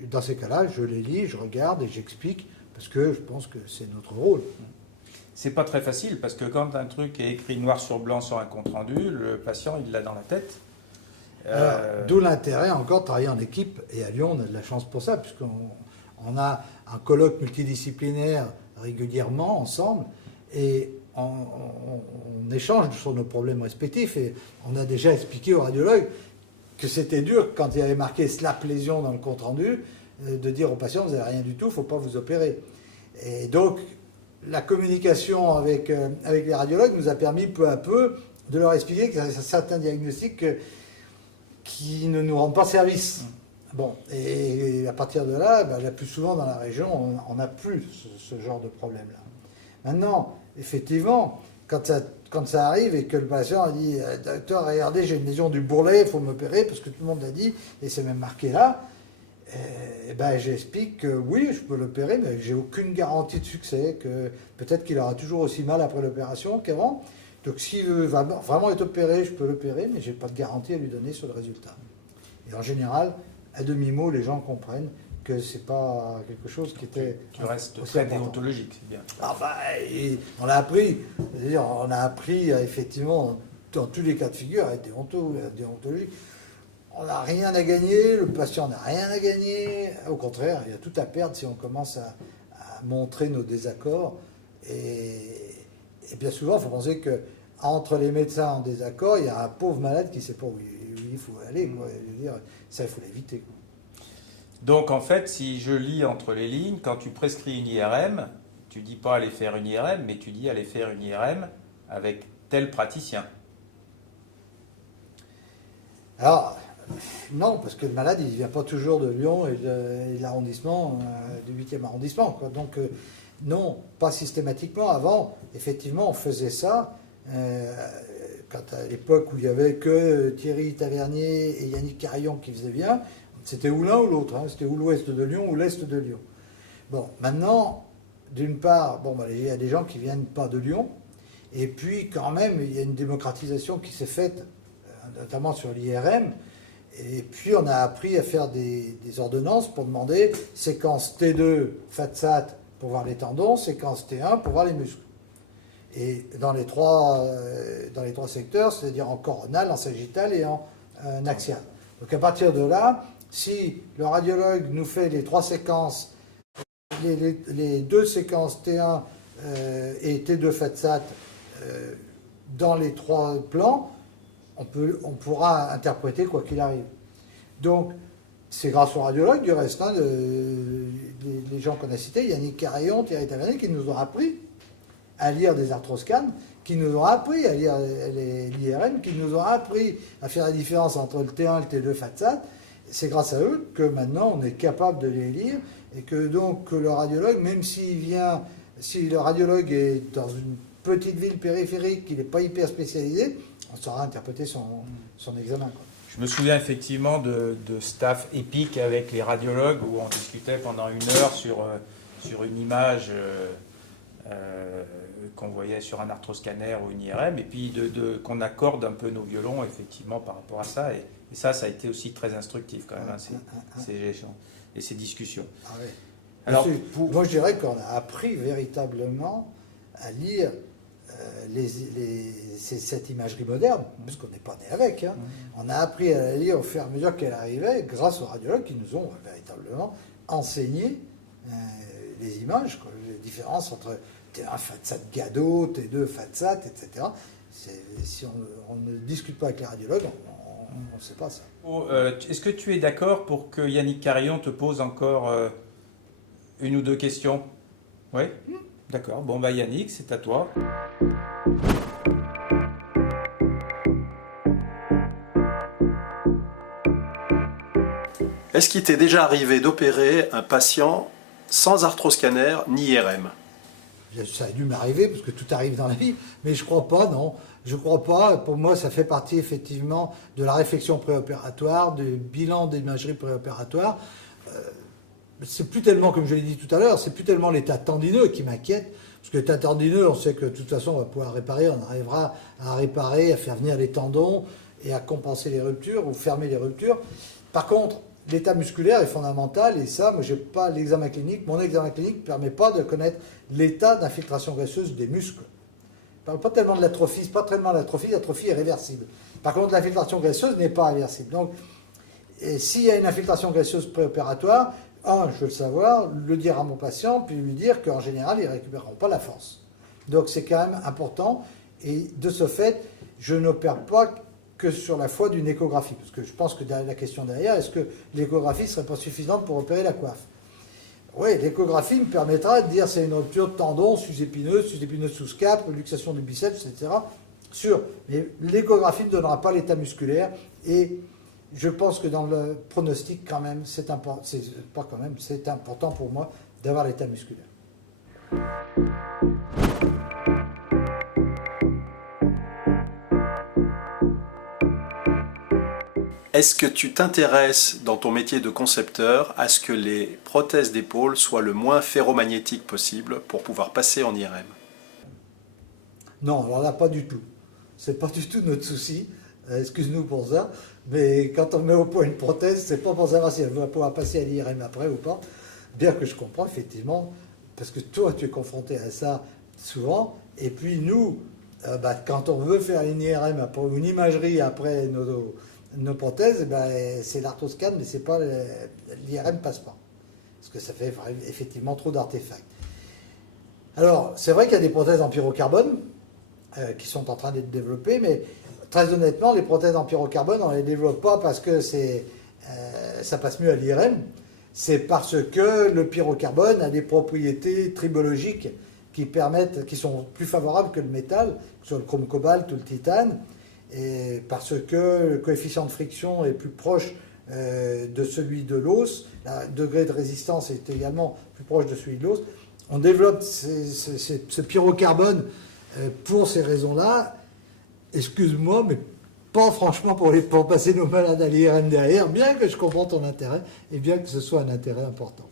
dans ces cas-là, je les lis, je regarde et j'explique, parce que je pense que c'est notre rôle. C'est pas très facile, parce que quand un truc est écrit noir sur blanc sur un compte-rendu, le patient, il l'a dans la tête. D'où l'intérêt encore de travailler en équipe, et à Lyon, on a de la chance pour ça, puisqu'on a un colloque multidisciplinaire régulièrement ensemble, et on échange sur nos problèmes respectifs, et on a déjà expliqué aux radiologues que c'était dur, quand il y avait marqué slap lésion dans le compte-rendu, de dire aux patients, vous n'avez rien du tout, il ne faut pas vous opérer. Et donc, la communication avec les radiologues nous a permis peu à peu de leur expliquer qu'il y a certains diagnostics qui ne nous rendent pas service. Bon, et à partir de là, la plus souvent dans la région, on n'a plus ce genre de problème-là. Maintenant, effectivement, quand ça arrive et que le patient a dit « Docteur, regardez, j'ai une lésion du bourrelet, il faut m'opérer parce que tout le monde l'a dit, et c'est même marqué là », j'explique que oui, je peux l'opérer, mais j'ai aucune garantie de succès, que peut-être qu'il aura toujours aussi mal après l'opération qu'avant. Donc s'il veut vraiment être opéré, je peux l'opérer, mais je n'ai pas de garantie à lui donner sur le résultat. Et en général, à demi-mot, les gens comprennent que c'est pas quelque chose qui était... Tu restes très déontologique, c'est bien. On a appris, c'est-à-dire on a appris effectivement dans tous les cas de figure à être déontologique. On n'a rien à gagner, le patient n'a rien à gagner. Au contraire, il y a tout à perdre si on commence à montrer nos désaccords. Et bien souvent, il faut penser qu'entre les médecins en désaccord, il y a un pauvre malade qui ne sait pas où il faut aller. Quoi. Je veux dire, ça, il faut l'éviter. Quoi. Donc en fait, si je lis entre les lignes, quand tu prescris une IRM, tu dis pas aller faire une IRM, mais tu dis aller faire une IRM avec tel praticien. Alors, non, parce que le malade, il ne vient pas toujours de Lyon et de l'arrondissement, du 8e arrondissement. Quoi. Donc, non, pas systématiquement. Avant, effectivement, on faisait ça. Quand à l'époque où il n'y avait que Thierry Tavernier et Yannick Carillon qui faisaient bien, c'était ou l'un ou l'autre. Hein. C'était ou l'ouest de Lyon ou l'est de Lyon. Bon, maintenant, d'une part, il y a des gens qui ne viennent pas de Lyon. Et puis, quand même, il y a une démocratisation qui s'est faite, notamment sur l'IRM. Et puis, on a appris à faire des ordonnances pour demander séquence T2 FATSAT pour voir les tendons, séquence T1 pour voir les muscles. Et dans les trois secteurs, c'est-à-dire en coronal, en sagittal et en axial. Donc à partir de là, si le radiologue nous fait les trois séquences, les deux séquences T1 et T2 FATSAT dans les trois plans, on pourra interpréter quoi qu'il arrive. Donc, c'est grâce aux radiologues, du reste, hein, les gens qu'on a cités, Yannick Carillon, Thierry Tavernier, qui nous ont appris à lire des arthroscans, qui nous ont appris à lire l'IRM, qui nous ont appris à faire la différence entre le T1 et le T2 FATSAT. C'est grâce à eux que maintenant on est capable de les lire et que donc le radiologue, même si le radiologue est dans une petite ville périphérique, qu'il n'est pas hyper spécialisé, on saura interpréter son examen. Quoi. Je me souviens effectivement de staff épique avec les radiologues où on discutait pendant 1 heure sur une image qu'on voyait sur un arthroscanner ou une IRM, et puis qu'on accorde un peu nos violons effectivement par rapport à ça. Et ça a été aussi très instructif quand même, ces échanges et ces discussions. Ah oui. Alors, moi je dirais qu'on a appris véritablement à lire cette imagerie moderne, parce qu'on n'est pas né avec. Hein. On a appris à la lire au fur et à mesure qu'elle arrivait, grâce aux radiologues qui nous ont véritablement enseigné les images, quoi, les différences entre T1 FATSAT GADO, T2 FATSAT, etc. Si on ne discute pas avec les radiologues, on ne sait pas ça. Est-ce que tu es d'accord pour que Yannick Carillon te pose encore 1 ou 2 questions? Oui. D'accord. Bon, Yannick, c'est à toi. Est-ce qu'il t'est déjà arrivé d'opérer un patient sans arthroscanner ni IRM? Ça a dû m'arriver, parce que tout arrive dans la vie, mais je ne crois pas, non. Je ne crois pas. Pour moi, ça fait partie effectivement de la réflexion préopératoire, du bilan d'imagerie préopératoire. C'est plus tellement, comme je l'ai dit tout à l'heure, c'est plus tellement l'état tendineux qui m'inquiète. Parce que l'état tendineux, on sait que de toute façon, on va pouvoir réparer, on arrivera à réparer, à faire venir les tendons et à compenser les ruptures ou fermer les ruptures. Par contre, l'état musculaire est fondamental et ça, moi, je n'ai pas l'examen clinique. Mon examen clinique ne permet pas de connaître l'état d'infiltration graisseuse des muscles. Je ne parle pas tellement de l'atrophie, pas tellement de l'atrophie est réversible. Par contre, l'infiltration graisseuse n'est pas réversible. Donc, s'il y a une infiltration graisseuse préopératoire, je veux le savoir, le dire à mon patient, puis lui dire qu'en général, ils ne récupéreront pas la force. Donc c'est quand même important. Et de ce fait, je n'opère pas que sur la foi d'une échographie. Parce que je pense que la question derrière, est-ce que l'échographie ne serait pas suffisante pour opérer la coiffe? Oui, l'échographie me permettra de dire c'est une rupture de tendon sous-épineuse sous scap, luxation du biceps, etc. Sûr. Mais l'échographie ne donnera pas l'état musculaire. Et je pense que dans le pronostic, quand même, c'est important pour moi d'avoir l'état musculaire. Est-ce que tu t'intéresses dans ton métier de concepteur à ce que les prothèses d'épaule soient le moins ferromagnétiques possible pour pouvoir passer en IRM? Non, alors là, pas du tout. C'est pas du tout notre souci. Excuse-nous pour ça. Mais quand on met au point une prothèse, c'est pas pour savoir si elle va pouvoir passer à l'IRM après ou pas. Bien que je comprends effectivement, parce que toi, tu es confronté à ça souvent. Et puis nous, quand on veut faire une IRM, ou une imagerie après nos prothèses, c'est l'arthroscan, mais c'est pas l'IRM passe pas. Parce que ça fait effectivement trop d'artefacts. Alors, c'est vrai qu'il y a des prothèses en pyrocarbone qui sont en train d'être développées, mais très honnêtement, les prothèses en pyrocarbone, on ne les développe pas parce que ça passe mieux à l'IRM. C'est parce que le pyrocarbone a des propriétés tribologiques qui sont plus favorables que le métal, que ce soit le chrome cobalt ou le titane, et parce que le coefficient de friction est plus proche de celui de l'os, le degré de résistance est également plus proche de celui de l'os. On développe ce pyrocarbone pour ces raisons-là. Excuse-moi, mais pas franchement pour passer nos malades à l'IRM derrière, bien que je comprends ton intérêt et bien que ce soit un intérêt important.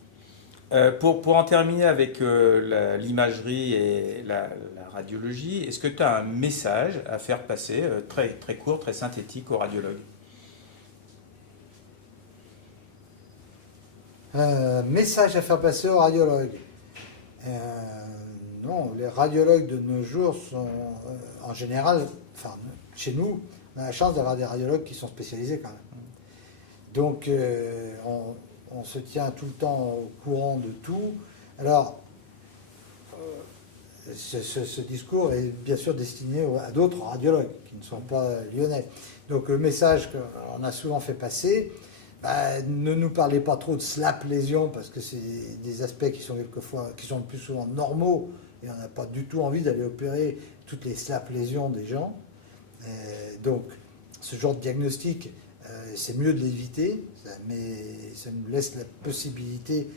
Pour en terminer avec l'imagerie et la radiologie, est-ce que tu as un message à faire passer, très, très court, très synthétique aux radiologues? Message à faire passer aux radiologues. Non, les radiologues de nos jours sont en général, enfin chez nous, on a la chance d'avoir des radiologues qui sont spécialisés quand même. Donc on se tient tout le temps au courant de tout. Alors, ce discours est bien sûr destiné à d'autres radiologues qui ne sont pas lyonnais. Donc le message qu'on a souvent fait passer, ne nous parlez pas trop de slap lésion parce que c'est des aspects qui sont le plus souvent normaux et on n'a pas du tout envie d'aller opérer toutes les slap lésions des gens. Donc ce genre de diagnostic, c'est mieux de l'éviter, mais ça nous laisse la possibilité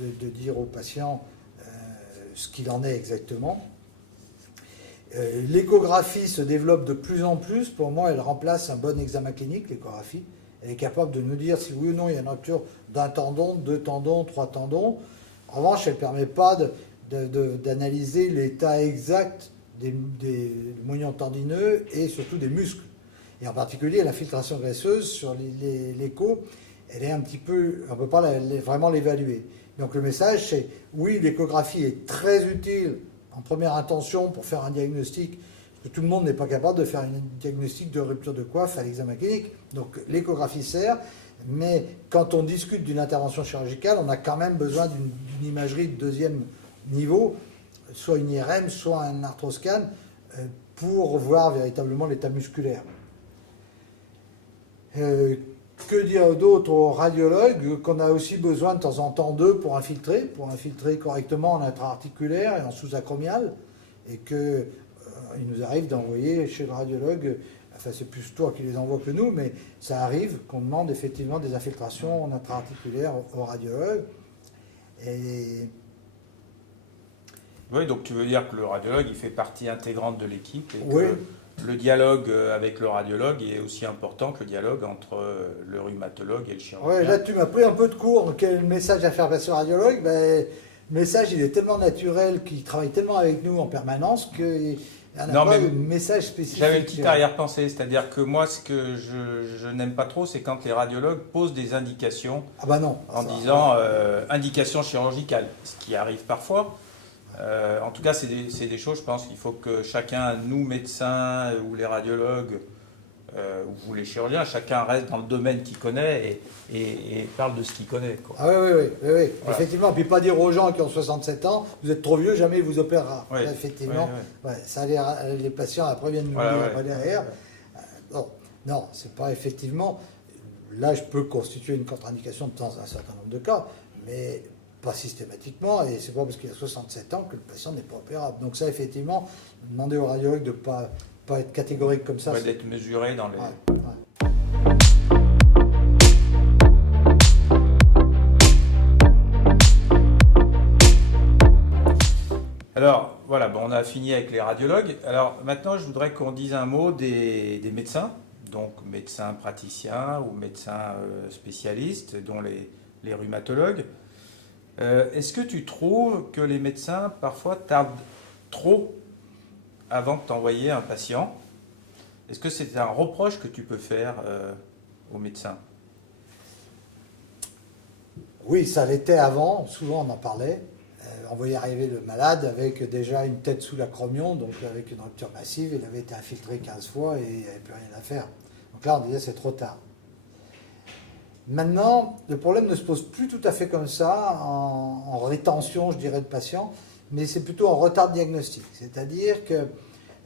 de dire aux patients ce qu'il en est exactement. L'échographie se développe de plus en plus. Pour moi, elle remplace un bon examen clinique, l'échographie. Elle est capable de nous dire si oui ou non il y a une rupture d'un tendon, 2 tendons, 3 tendons. En revanche, elle ne permet pas d'analyser l'état exact des moignons tendineux et surtout des muscles. Et en particulier, l'infiltration graisseuse sur l'écho, elle est un petit peu, on ne peut pas vraiment l'évaluer. Donc le message, c'est oui, l'échographie est très utile en première intention pour faire un diagnostic, parce que tout le monde n'est pas capable de faire un diagnostic de rupture de coiffe à l'examen clinique. Donc l'échographie sert, mais quand on discute d'une intervention chirurgicale, on a quand même besoin d'une imagerie de deuxième niveau, soit une IRM, soit un arthroscan, pour voir véritablement l'état musculaire. Que dire d'autre aux radiologues? Qu'on a aussi besoin de temps en temps d'eux pour infiltrer correctement en intra-articulaire et en sous-acromial, et qu'il nous arrive d'envoyer chez le radiologue, enfin c'est plus toi qui les envoie que nous, mais ça arrive qu'on demande effectivement des infiltrations en intra-articulaire au radiologue. Et oui, donc tu veux dire que le radiologue, il fait partie intégrante de l'équipe et oui. que le dialogue avec le radiologue est aussi important que le dialogue entre le rhumatologue et le chirurgien. Oui, là tu m'as pris un peu de cours. Quel message à faire passer au radiologue? Le message, il est tellement naturel, qu'il travaille tellement avec nous en permanence qu'il n'y a pas de message spécifique. J'avais une petite arrière-pensée, c'est-à-dire que moi, ce que je n'aime pas trop, c'est quand les radiologues posent des indications disant indications chirurgicales, ce qui arrive parfois. En tout cas, c'est des choses, je pense qu'il faut que chacun, nous médecins ou les radiologues ou vous les chirurgiens, chacun reste dans le domaine qu'il connaît et parle de ce qu'il connaît, quoi. Ah oui. Voilà. Effectivement, puis pas dire aux gens qui ont 67 ans, vous êtes trop vieux, jamais il vous opérera. Oui. Là, effectivement, Oui. Ouais, ça les patients après viennent nous dire après derrière. Non, c'est pas effectivement. Là, je peux constituer une contre-indication dans un certain nombre de cas, mais pas systématiquement, et c'est pas parce qu'il a 67 ans que le patient n'est pas opérable. Donc ça, effectivement, demander au radiologue de ne pas être catégorique comme ça. D'être mesuré dans les... Ouais. Alors, voilà, on a fini avec les radiologues. Alors maintenant, je voudrais qu'on dise un mot des médecins, donc médecins praticiens ou médecins spécialistes, dont les rhumatologues. Est-ce que tu trouves que les médecins parfois tardent trop avant de t'envoyer un patient? Est-ce que c'est un reproche que tu peux faire aux médecins? Oui, ça l'était avant, souvent on en parlait. On voyait arriver le malade avec déjà une tête sous l'acromion, donc avec une rupture massive, il avait été infiltré 15 fois et il n'y avait plus rien à faire. Donc là, on disait c'est trop tard. Maintenant, le problème ne se pose plus tout à fait comme ça, en rétention, je dirais, de patients, mais c'est plutôt en retard de diagnostic. C'est-à-dire que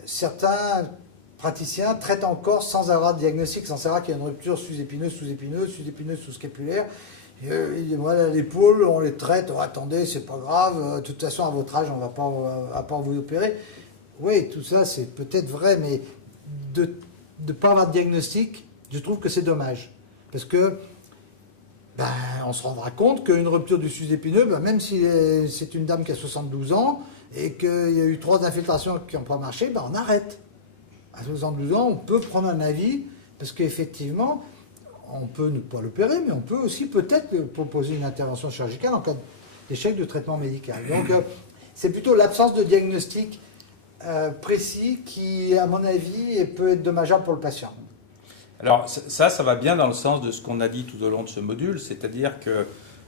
certains praticiens traitent encore sans avoir de diagnostic, sans savoir qu'il y a une rupture sous-épineuse, sous-épineuse, sous-épineuse, sous-scapulaire. Voilà, l'épaule, on les traite, oh, attendez, c'est pas grave, de toute façon, à votre âge, on va pas vous opérer. Oui, tout ça, c'est peut-être vrai, mais de ne pas avoir de diagnostic, je trouve que c'est dommage. Parce que, on se rendra compte qu'une rupture du sus-épineux, même si c'est une dame qui a 72 ans, et qu'il y a eu 3 infiltrations qui n'ont pas marché, on arrête. À 72 ans, on peut prendre un avis, parce qu'effectivement, on peut ne pas l'opérer, mais on peut aussi peut-être proposer une intervention chirurgicale en cas d'échec de traitement médical. Donc, c'est plutôt l'absence de diagnostic précis qui, à mon avis, peut être dommageable pour le patient. Alors ça va bien dans le sens de ce qu'on a dit tout au long de ce module, c'est-à-dire que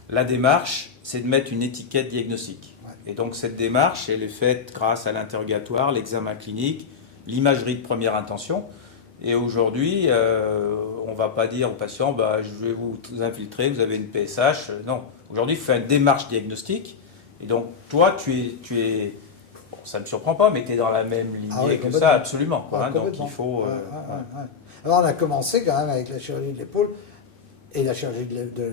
la démarche, c'est de mettre une étiquette diagnostique. Ouais. Et donc cette démarche, elle est faite grâce à l'interrogatoire, l'examen clinique, l'imagerie de première intention. Et aujourd'hui, on ne va pas dire au patient, je vais vous infiltrer, vous avez une PSH. Non, aujourd'hui, il faut faire une démarche diagnostique. Et donc, toi, tu es bon, ça ne me surprend pas, mais tu es dans la même lignée que ça, absolument. Ouais, donc, il faut... Alors, on a commencé quand même avec la chirurgie de l'épaule et la chirurgie de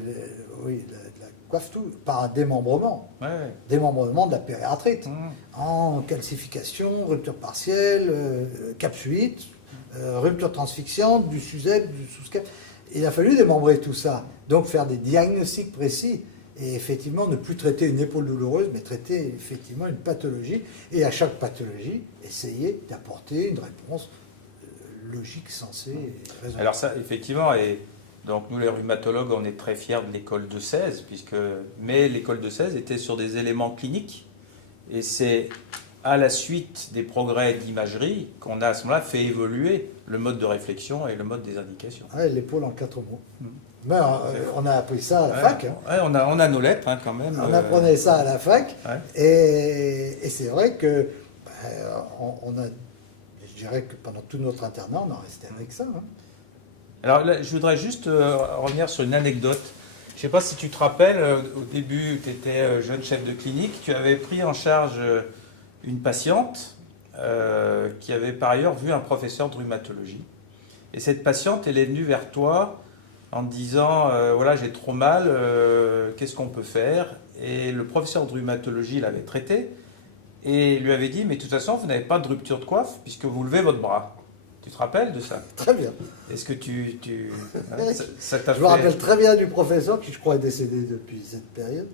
la coiffe, tout, par un démembrement. Ouais. Démembrement de la périarthrite. En calcification, rupture partielle, capsuite, rupture transfixiante, du SUSEP, du sous-scap. Il a fallu démembrer tout ça. Donc faire des diagnostics précis et effectivement ne plus traiter une épaule douloureuse, mais traiter effectivement une pathologie. Et à chaque pathologie, essayer d'apporter une réponse logique, sensée et raisonnable. Alors ça, effectivement, et donc nous les rhumatologues, on est très fiers de l'école de 16, mais l'école de 16 était sur des éléments cliniques. Et c'est à la suite des progrès d'imagerie qu'on a à ce moment-là fait évoluer le mode de réflexion et le mode des indications. Ouais, l'épaule en 4 mots. Mais on a appris ça à la fac. Ouais, on a nos lettres quand même. On apprenait ça à la fac. Ouais. Et c'est vrai que on a, je dirais que pendant tout notre internat, on en restait avec ça. Alors là, je voudrais juste revenir sur une anecdote. Je ne sais pas si tu te rappelles, au début, tu étais jeune chef de clinique, tu avais pris en charge une patiente qui avait par ailleurs vu un professeur de rhumatologie. Et cette patiente, elle est venue vers toi en te disant voilà, j'ai trop mal, qu'est-ce qu'on peut faire? Et le professeur de rhumatologie l'avait traité et lui avait dit mais de toute façon, vous n'avez pas de rupture de coiffe puisque vous levez votre bras. Tu te rappelles de ça? Très bien. Est-ce que ça t'a fait... Je me rappelle très bien du professeur qui, je crois, est décédé depuis cette période.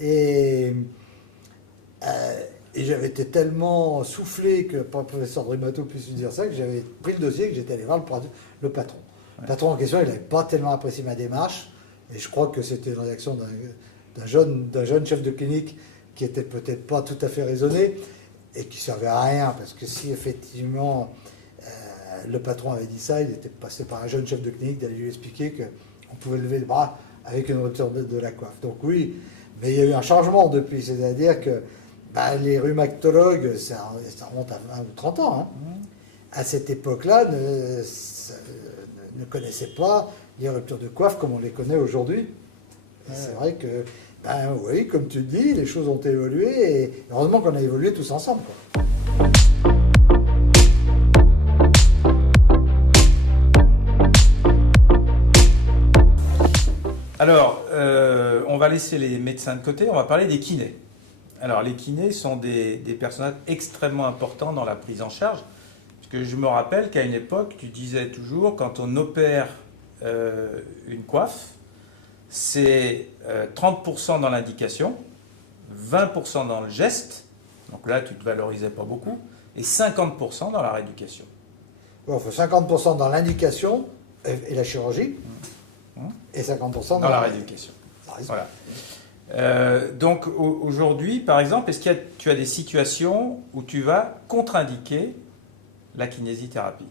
Et j'avais été tellement soufflé que pas le professeur de rhumato puisse lui dire ça, que j'avais pris le dossier et que j'étais allé voir le patron. Le patron en question, il n'avait pas tellement apprécié ma démarche. Et je crois que c'était une réaction d'un jeune chef de clinique qui était peut-être pas tout à fait raisonné et qui servait à rien. Parce que si effectivement le patron avait dit ça, il était passé par un jeune chef de clinique d'aller lui expliquer qu'on pouvait lever le bras avec une rupture de la coiffe. Donc oui, mais il y a eu un changement depuis. C'est-à-dire que les rhumatologues, ça remonte à 20 ou 30 ans, à cette époque-là, ne connaissaient pas les ruptures de coiffe comme on les connaît aujourd'hui. C'est vrai que, oui, comme tu dis, les choses ont évolué et heureusement qu'on a évolué tous ensemble, quoi. Alors, on va laisser les médecins de côté, on va parler des kinés. Alors, les kinés sont des personnages extrêmement importants dans la prise en charge. Parce que je me rappelle qu'à une époque, tu disais toujours, quand on opère une coiffe, c'est 30% dans l'indication, 20% dans le geste, donc là, tu ne te valorisais pas beaucoup, et 50% dans la rééducation. On fait 50% dans l'indication et la chirurgie, et 50% Dans la rééducation. Voilà. Donc aujourd'hui, par exemple, est-ce que tu as des situations où tu vas contre-indiquer la kinésithérapie?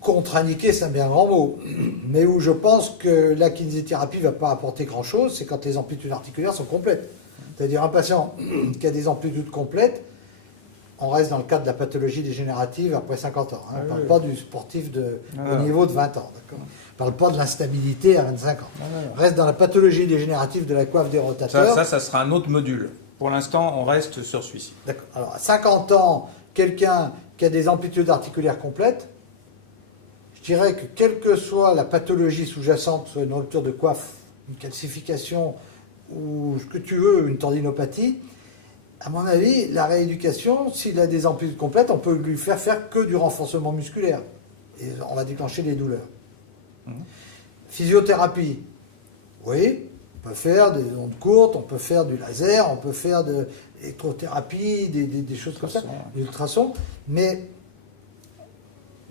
Contre-indiqué, c'est un bien grand mot, mais où je pense que la kinésithérapie ne va pas apporter grand-chose, c'est quand les amplitudes articulaires sont complètes. C'est-à-dire un patient qui a des amplitudes complètes, on reste dans le cadre de la pathologie dégénérative après 50 ans. On ne parle pas du sportif au niveau de 20 ans. On ne parle pas de l'instabilité à 25 ans. On reste dans la pathologie dégénérative de la coiffe des rotateurs. Ça sera un autre module. Pour l'instant, on reste sur celui-ci. D'accord. Alors, à 50 ans, quelqu'un qui a des amplitudes articulaires complètes, je dirais que quelle que soit la pathologie sous-jacente, soit une rupture de coiffe, une calcification ou ce que tu veux, une tendinopathie, à mon avis, la rééducation, s'il a des amplitudes complètes, on peut lui faire que du renforcement musculaire. Et on va déclencher les douleurs. Physiothérapie, oui, on peut faire des ondes courtes, on peut faire du laser, on peut faire de l'électrothérapie, des choses comme ça, des ultrasons, mais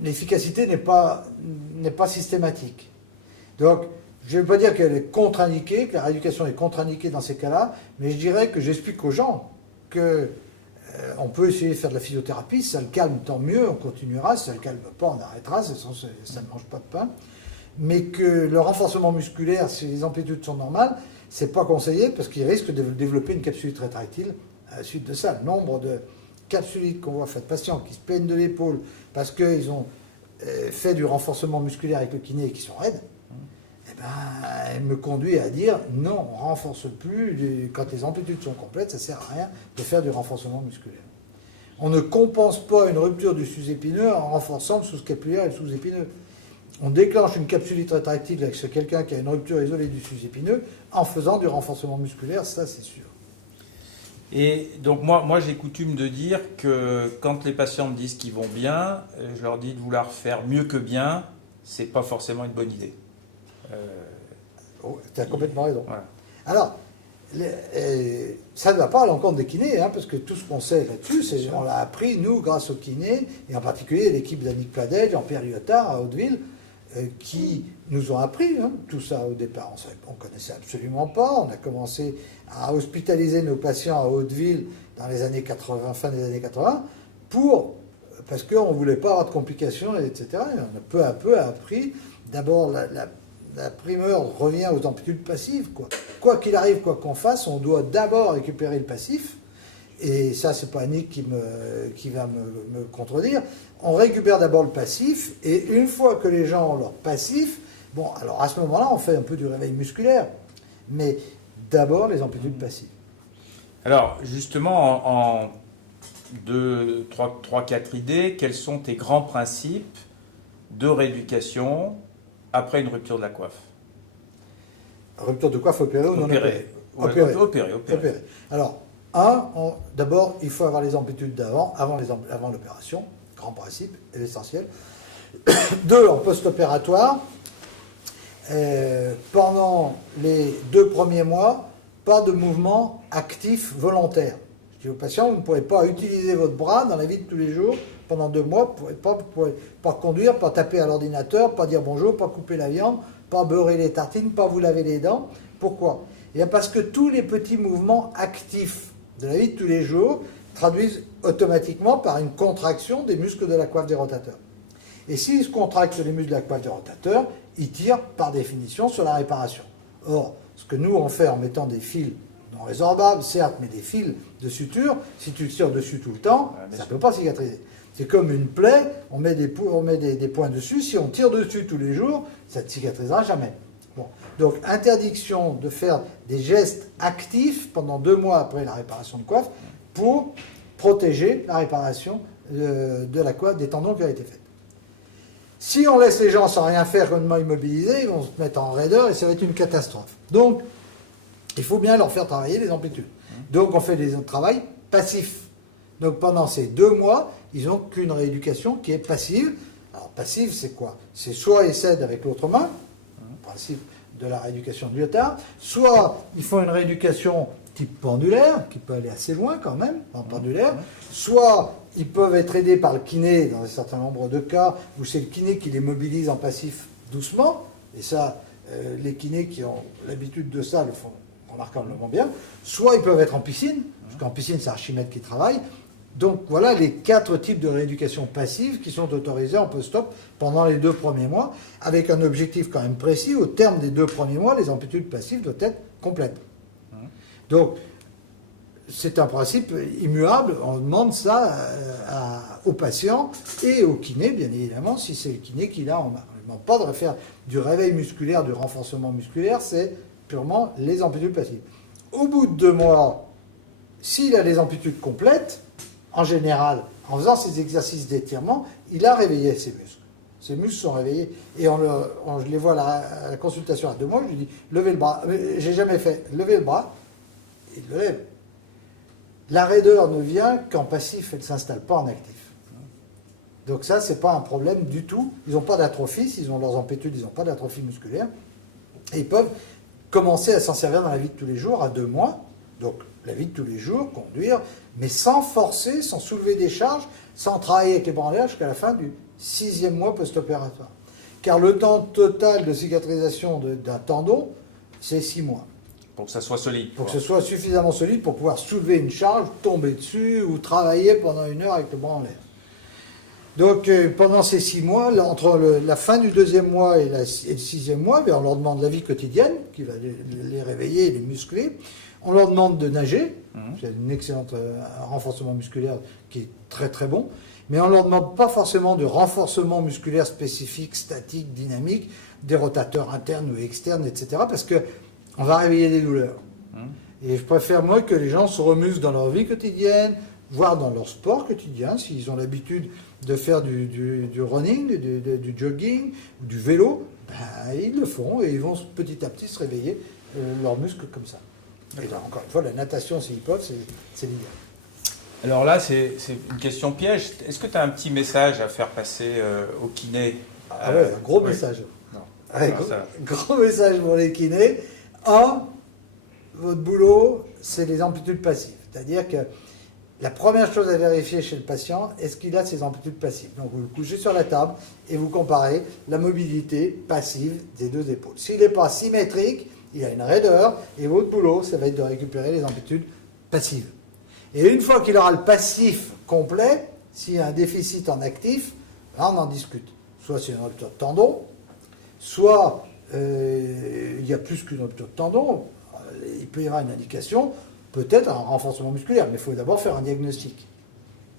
l'efficacité n'est pas systématique. Donc, je ne veux pas dire qu'elle est contre-indiquée, que la rééducation est contre-indiquée dans ces cas-là, mais je dirais que j'explique aux gens que on peut essayer de faire de la physiothérapie, si ça le calme, tant mieux, on continuera, si ça ne le calme pas, on arrêtera, ça ne mange pas de pain. Mais que le renforcement musculaire, si les amplitudes sont normales, ce n'est pas conseillé parce qu'il risque de développer une capsulite rétractile à la suite de ça. Le nombre de capsulites qu'on voit, de patients qui se plaignent de l'épaule parce qu'ils ont fait du renforcement musculaire avec le kiné et qui sont raides, elle me conduit à dire non, on ne renforce plus, quand les amplitudes sont complètes, ça ne sert à rien de faire du renforcement musculaire. On ne compense pas une rupture du sous-épineux en renforçant le sous-scapulaire et le sous-épineux. On déclenche une capsulite rétractile avec quelqu'un qui a une rupture isolée du sous-épineux en faisant du renforcement musculaire, ça c'est sûr. Et donc moi j'ai coutume de dire que quand les patients me disent qu'ils vont bien, je leur dis de vouloir faire mieux que bien, c'est pas forcément une bonne idée. Tu as complètement raison. Voilà. Alors, ça ne va pas à l'encontre des kinés, parce que tout ce qu'on sait là-dessus, on l'a appris, nous, grâce aux kinés, et en particulier l'équipe d'Annick Pladel, Jean-Pierre Lyotard à Hauteville, qui nous ont appris tout ça au départ. On ne connaissait absolument pas. On a commencé à hospitaliser nos patients à Hauteville dans les années 80, fin des années 80, parce qu'on ne voulait pas avoir de complications, etc. Et on a peu à peu appris. D'abord, la primeur revient aux amplitudes passives. Quoi qu'il arrive, quoi qu'on fasse, on doit d'abord récupérer le passif. Et ça, c'est pas Annick qui va me contredire. On récupère d'abord le passif, et une fois que les gens ont leur passif, bon, alors à ce moment-là, on fait un peu du réveil musculaire, mais d'abord les amplitudes passives. Alors, justement, en 2, 3, 4 idées, quels sont tes grands principes de rééducation après une rupture de la coiffe? Rupture de coiffe opérée ou non opérée? Opérée. Alors, d'abord, il faut avoir les amplitudes avant l'opération, grand principe, et l'essentiel. 2, en post-opératoire, pendant les 2 premiers mois, pas de mouvement actif volontaire. Je dis aux patients, vous ne pourrez pas utiliser votre bras dans la vie de tous les jours pendant 2 mois, vous ne pourrez pas conduire, pas taper à l'ordinateur, pas dire bonjour, pas couper la viande, pas beurrer les tartines, pas vous laver les dents. Pourquoi? Eh bien parce que tous les petits mouvements actifs de la vie de tous les jours traduisent automatiquement par une contraction des muscles de la coiffe des rotateurs. Et s'ils se contractent les muscles de la coiffe des rotateurs, ils tirent par définition sur la réparation. Or, ce que nous on fait en mettant des fils non résorbables, certes, mais des fils de suture, si tu tires dessus tout le temps, ça ne peut pas cicatriser. C'est comme une plaie, on met des points dessus, si on tire dessus tous les jours, ça ne cicatrisera jamais. Bon. Donc, interdiction de faire des gestes actifs pendant 2 mois après la réparation de coiffe pour protéger la réparation de la coiffe, des tendons qui ont été faits. Si on laisse les gens sans rien faire, complètement immobilisés, ils vont se mettre en raideur et ça va être une catastrophe. Donc, il faut bien leur faire travailler les amplitudes. Donc, on fait des travail passifs. Donc, pendant ces 2 mois, ils n'ont qu'une rééducation qui est passive. Alors, passive, c'est quoi? C'est soit ils s'aident avec l'autre main, principe de la rééducation de Lyotard, soit ils font une rééducation type pendulaire, qui peut aller assez loin quand même, en pendulaire, soit Ils peuvent être aidés par le kiné dans un certain nombre de cas où c'est le kiné qui les mobilise en passif doucement. Et ça, les kinés qui ont l'habitude de ça le font remarquablement bien. Soit ils peuvent être en piscine, parce qu'en piscine, c'est Archimède qui travaille. Donc voilà les 4 types de rééducation passive qui sont autorisés en post-op pendant les 2 premiers mois, avec un objectif quand même précis. Au terme des 2 premiers mois, les amplitudes passives doivent être complètes. Donc, c'est un principe immuable. On demande ça aux patients et au kiné, bien évidemment, si c'est le kiné qui l'a en main. On ne demande pas de faire du réveil musculaire, du renforcement musculaire, c'est purement les amplitudes passives. Au bout de 2 mois, s'il a les amplitudes complètes, en général, en faisant ces exercices d'étirement, il a réveillé ses muscles. Ses muscles sont réveillés. Et je les vois à la consultation à 2 mois, je lui dis, levez le bras. J'ai jamais fait. Levez le bras. Il le lève. La raideur ne vient qu'en passif, elle ne s'installe pas en actif. Donc ça, ce n'est pas un problème du tout. Ils n'ont pas d'atrophie, s'ils ont leurs amplitudes, ils n'ont pas d'atrophie musculaire. Et ils peuvent commencer à s'en servir dans la vie de tous les jours à 2 mois. Donc la vie de tous les jours, conduire, mais sans forcer, sans soulever des charges, sans travailler avec les bras en l'air jusqu'à la fin du 6e mois post-opératoire. Car le temps total de cicatrisation d'un tendon, c'est 6 mois. Pour que ça soit solide. Pour que ce soit suffisamment solide pour pouvoir soulever une charge, tomber dessus ou travailler pendant 1 heure avec le bras en l'air. Donc pendant ces 6 mois, entre la fin du 2e mois et le 6e mois, on leur demande la vie quotidienne, qui va les réveiller et les muscler. On leur demande de nager, c'est un excellent renforcement musculaire qui est très très bon, mais on ne leur demande pas forcément de renforcement musculaire spécifique, statique, dynamique, des rotateurs internes ou externes, etc. parce qu'on va réveiller des douleurs. Et je préfère moi que les gens se remusclent dans leur vie quotidienne, voire dans leur sport quotidien, s'ils ont l'habitude de faire du running, du jogging, ou du vélo, ben, ils le font et ils vont petit à petit se réveiller leurs muscles comme ça. Et là, encore une fois, la natation, s'ils peuvent, c'est l'idéal. Alors là, c'est une question piège. Est-ce que tu as un petit message à faire passer aux kinés? Ah ouais, un gros message. Non. Ouais, Ah, gros message pour les kinés. Votre boulot, c'est les amplitudes passives. C'est-à-dire que la première chose à vérifier chez le patient, est-ce qu'il a ses amplitudes passives? Donc vous le couchez sur la table et vous comparez la mobilité passive des 2 épaules. S'il n'est pas symétrique, il a une raideur, et votre boulot, ça va être de récupérer les amplitudes passives. Et une fois qu'il aura le passif complet, s'il y a un déficit en actif, là on en discute. Soit c'est une rupture de tendon, soit il y a plus qu'une rupture de tendon, il peut y avoir une indication, peut-être un renforcement musculaire, mais il faut d'abord faire un diagnostic.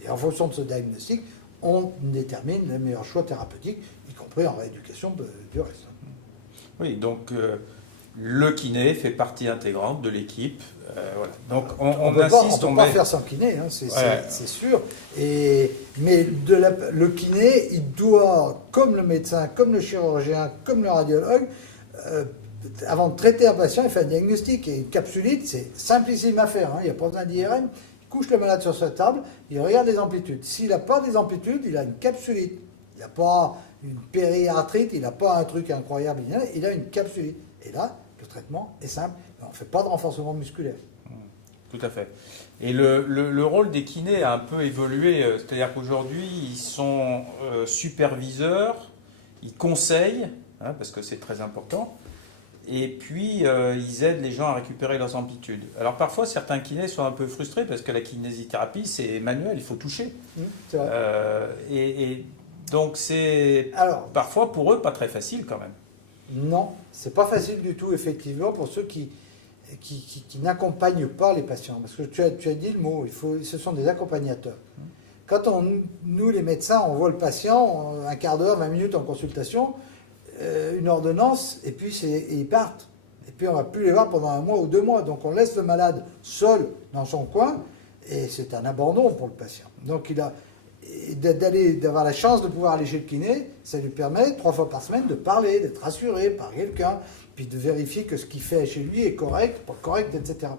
Et en fonction de ce diagnostic, on détermine le meilleur choix thérapeutique, y compris en rééducation du reste. Oui, donc le kiné fait partie intégrante de l'équipe. Voilà. Donc on insiste, on ne peut pas faire sans kiné, hein, c'est sûr. Mais le kiné, il doit, comme le médecin, comme le chirurgien, comme le radiologue, avant de traiter un patient, il fait un diagnostic. Et une capsulite, c'est simplissime à faire. Il n'y a pas besoin d'IRM. Il couche le malade sur sa table, il regarde les amplitudes. S'il n'a pas des amplitudes, il a une capsulite. Il n'a pas une périarthrite, il n'a pas un truc incroyable. Il a une capsulite. Et là, le traitement est simple. On ne fait pas de renforcement musculaire. Tout à fait. Et le rôle des kinés a un peu évolué. C'est-à-dire qu'aujourd'hui, ils sont superviseurs, ils conseillent, parce que c'est très important. Et puis, ils aident les gens à récupérer leurs amplitudes. Alors, parfois, certains kinés sont un peu frustrés parce que la kinésithérapie, c'est manuel, il faut toucher. C'est vrai. Et donc, c'est parfois, pour eux, pas très facile quand même. Non, c'est pas facile du tout, effectivement, pour ceux qui n'accompagnent pas les patients. Parce que tu as dit le mot, ce sont des accompagnateurs. Quand nous, les médecins, on voit le patient, un quart d'heure, 20 minutes en consultation, une ordonnance, et puis ils partent. Et puis on ne va plus les voir pendant 1 mois ou 2 mois. Donc on laisse le malade seul dans son coin, et c'est un abandon pour le patient. Donc d'avoir la chance de pouvoir aller chez le kiné, ça lui permet 3 fois par semaine de parler, d'être rassuré par quelqu'un, puis de vérifier que ce qu'il fait chez lui est correct, pas correct, etc.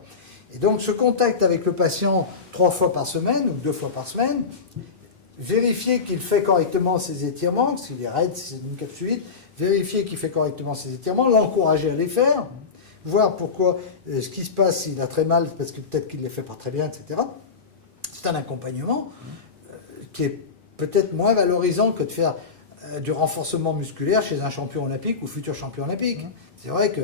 Et donc ce contact avec le patient 3 fois par semaine ou 2 fois par semaine, vérifier qu'il fait correctement ses étirements, s'il est raide, si c'est une capsulite, vérifier qu'il fait correctement ses étirements, l'encourager à les faire, voir pourquoi, ce qui se passe, s'il a très mal, parce que peut-être qu'il ne les fait pas très bien, etc. C'est un accompagnement. qui est peut-être moins valorisant que de faire du renforcement musculaire chez un champion olympique ou futur champion olympique. C'est vrai que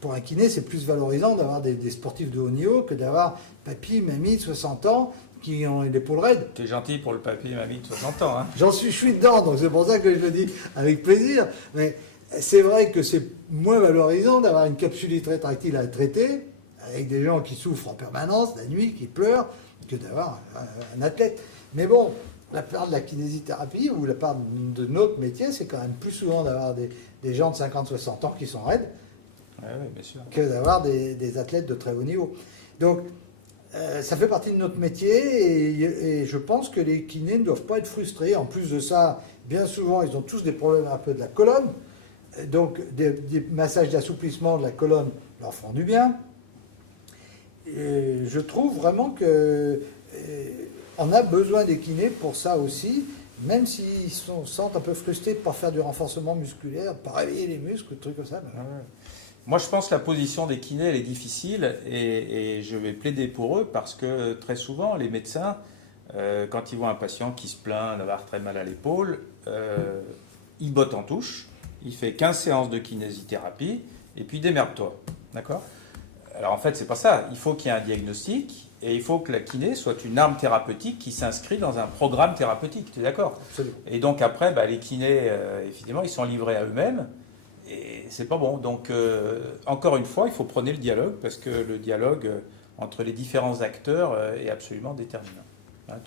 pour un kiné, c'est plus valorisant d'avoir des sportifs de haut niveau que d'avoir papy, mamie de 60 ans qui ont l'épaule raide. Tu es gentil pour le papy et mamie de 60 ans. Hein. Je suis dedans, donc c'est pour ça que je le dis avec plaisir. Mais c'est vrai que c'est moins valorisant d'avoir une capsulite rétractile à traiter avec des gens qui souffrent en permanence, la nuit, qui pleurent, que d'avoir un athlète. Mais bon, la part de la kinésithérapie ou la part de notre métier, c'est quand même plus souvent d'avoir des gens de 50-60 ans qui sont raides Oui, bien sûr. que d'avoir des athlètes de très haut niveau. Donc, ça fait partie de notre métier et je pense que les kinés ne doivent pas être frustrés. En plus de ça, bien souvent, ils ont tous des problèmes un peu de la colonne. Donc, des massages d'assouplissement de la colonne leur font du bien. Et je trouve vraiment que on a besoin des kinés pour ça aussi, même s'ils se sentent un peu frustrés de ne pas faire du renforcement musculaire, de ne pas réveiller les muscles, des trucs comme ça. Ouais. Moi, je pense que la position des kinés, elle est difficile et je vais plaider pour eux parce que très souvent, les médecins, quand ils voient un patient qui se plaint d'avoir très mal à l'épaule, ils bottent en touche, il fait 15 séances de kinésithérapie et puis démerde-toi. D'accord ? Alors en fait, c'est pas ça. Il faut qu'il y ait un diagnostic et il faut que la kiné soit une arme thérapeutique qui s'inscrit dans un programme thérapeutique. Tu es d'accord ? Absolument. Et donc après, les kinés, évidemment, ils sont livrés à eux-mêmes. Et c'est pas bon. Donc, encore une fois, il faut prôner le dialogue parce que le dialogue entre les différents acteurs est absolument déterminant. Hein,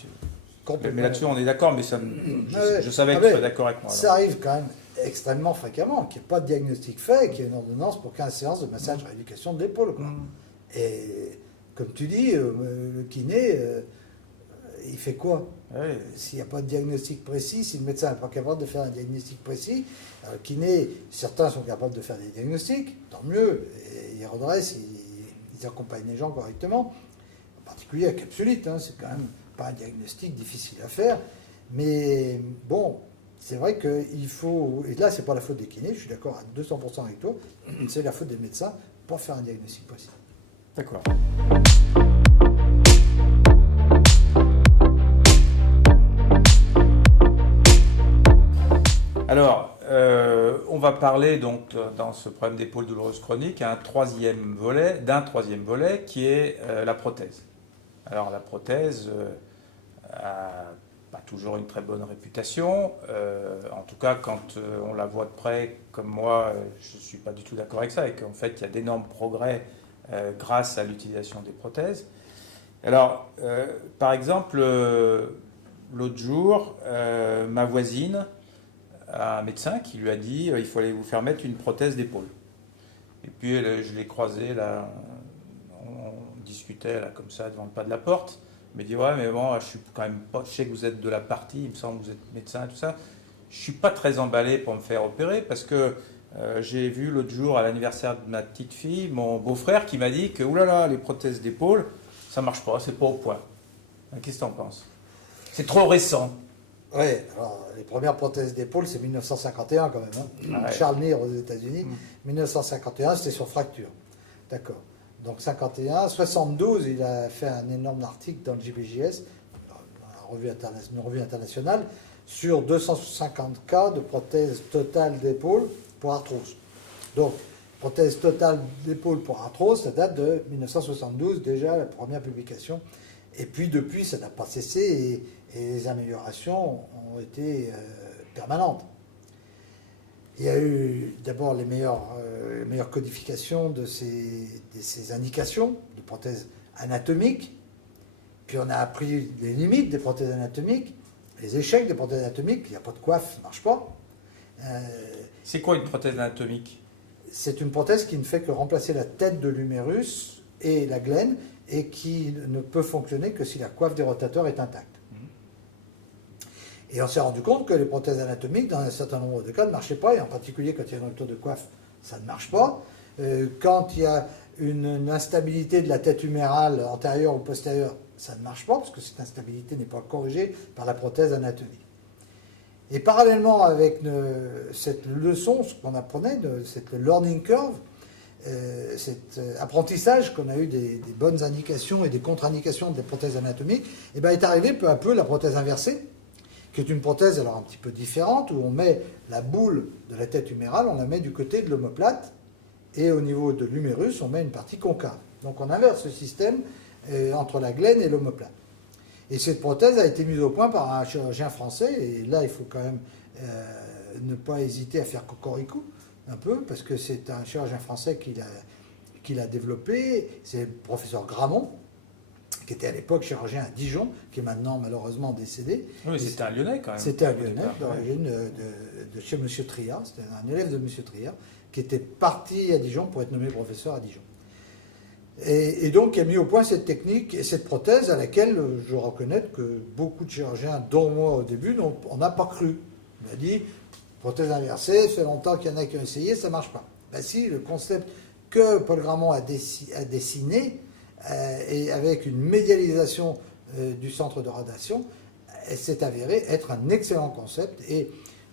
mais là-dessus, on est d'accord, mais je savais que tu serais d'accord avec moi. Ça arrive quand même extrêmement fréquemment qu'il n'y ait pas de diagnostic fait, qu'il y ait une ordonnance pour 15 séances de massage rééducation de l'épaule. Et comme tu dis, le kiné, il fait quoi? Oui. S'il n'y a pas de diagnostic précis, si le médecin n'est pas capable de faire un diagnostic précis, le kiné, certains sont capables de faire des diagnostics, tant mieux, et ils redressent, ils accompagnent les gens correctement, en particulier à capsulite, hein, c'est quand même pas un diagnostic difficile à faire, mais bon, c'est vrai qu'il faut, et là c'est pas la faute des kinés, je suis d'accord à 200% avec toi, c'est la faute des médecins pour faire un diagnostic précis. D'accord. Alors, on va parler donc dans ce problème d'épaule douloureuse chronique d'un troisième volet qui est la prothèse. Alors la prothèse a pas toujours une très bonne réputation. En tout cas, quand on la voit de près, comme moi, je ne suis pas du tout d'accord avec ça, et qu'en fait il y a d'énormes progrès grâce à l'utilisation des prothèses. Alors, par exemple, l'autre jour, ma voisine à un médecin qui lui a dit il faut aller vous faire mettre une prothèse d'épaule. Et puis je l'ai croisé là, on discutait là comme ça devant le pas de la porte. Il m'a dit ouais mais bon je suis quand même pas, je sais que vous êtes de la partie, il me semble que vous êtes médecin et tout ça. Je suis pas très emballé pour me faire opérer parce que j'ai vu l'autre jour à l'anniversaire de ma petite fille mon beau-frère qui m'a dit que oulala les prothèses d'épaule ça marche pas, c'est pas au point. Qu'est-ce que t'en penses? C'est trop récent. Oui, alors les premières prothèses d'épaule, c'est 1951 quand même. Hein. Ah ouais. Charles Neer aux États-Unis, 1951, c'était sur fracture. D'accord. Donc 51, 72, il a fait un énorme article dans le JBJS, une revue internationale, sur 250 cas de prothèse totale d'épaule pour arthrose. Donc, prothèse totale d'épaule pour arthrose, ça date de 1972, déjà la première publication. Et puis depuis, ça n'a pas cessé et les améliorations ont été permanentes. Il y a eu d'abord les meilleures codifications de ces indications de prothèses anatomiques, puis on a appris les limites des prothèses anatomiques, les échecs des prothèses anatomiques, il n'y a pas de coiffe, ça ne marche pas. C'est quoi une prothèse anatomique? C'est une prothèse qui ne fait que remplacer la tête de l'humérus et la glène, et qui ne peut fonctionner que si la coiffe des rotateurs est intacte. Et on s'est rendu compte que les prothèses anatomiques, dans un certain nombre de cas, ne marchaient pas, et en particulier quand il y a une rupture de coiffe, ça ne marche pas. Quand il y a une instabilité de la tête humérale antérieure ou postérieure, ça ne marche pas, parce que cette instabilité n'est pas corrigée par la prothèse anatomique. Et parallèlement avec cette leçon, ce qu'on apprenait, cette learning curve, cet apprentissage qu'on a eu des bonnes indications et des contre-indications des prothèses anatomiques, et bien est arrivée peu à peu la prothèse inversée, qui est une prothèse alors un petit peu différente, où on met la boule de la tête humérale, on la met du côté de l'omoplate, et au niveau de l'humérus, on met une partie concave. Donc on inverse ce système entre la glène et l'omoplate. Et cette prothèse a été mise au point par un chirurgien français, et là il faut quand même ne pas hésiter à faire cocorico un peu, parce que c'est un chirurgien français qui l'a développé, c'est le professeur Gramont, qui était à l'époque chirurgien à Dijon, qui est maintenant malheureusement décédé. Oui, c'était un Lyonnais quand même. C'était un Lyonnais, d'origine de chez M. Triard, c'était un élève de M. Triard, qui était parti à Dijon pour être nommé professeur à Dijon. Et donc, il a mis au point cette technique et cette prothèse à laquelle je reconnais que beaucoup de chirurgiens, dont moi au début, on n'a pas cru. On a dit, prothèse inversée, ça fait longtemps qu'il y en a qui ont essayé, ça ne marche pas. Ben si, le concept que Paul Gramont a dessiné, et avec une médialisation du centre de rotation, s'est avéré être un excellent concept. Et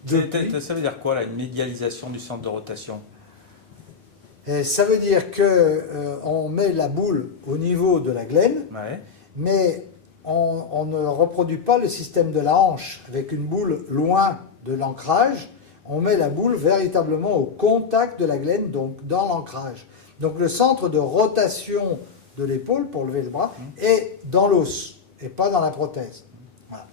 depuis, ça veut dire quoi, là, une médialisation du centre de rotation? Ça veut dire qu'on met la boule au niveau de la glène, Ouais. mais on ne reproduit pas le système de la hanche avec une boule loin de l'ancrage. On met la boule véritablement au contact de la glène, donc dans l'ancrage. Donc le centre de rotation de l'épaule, pour lever le bras, est dans l'os et pas dans la prothèse. Voilà.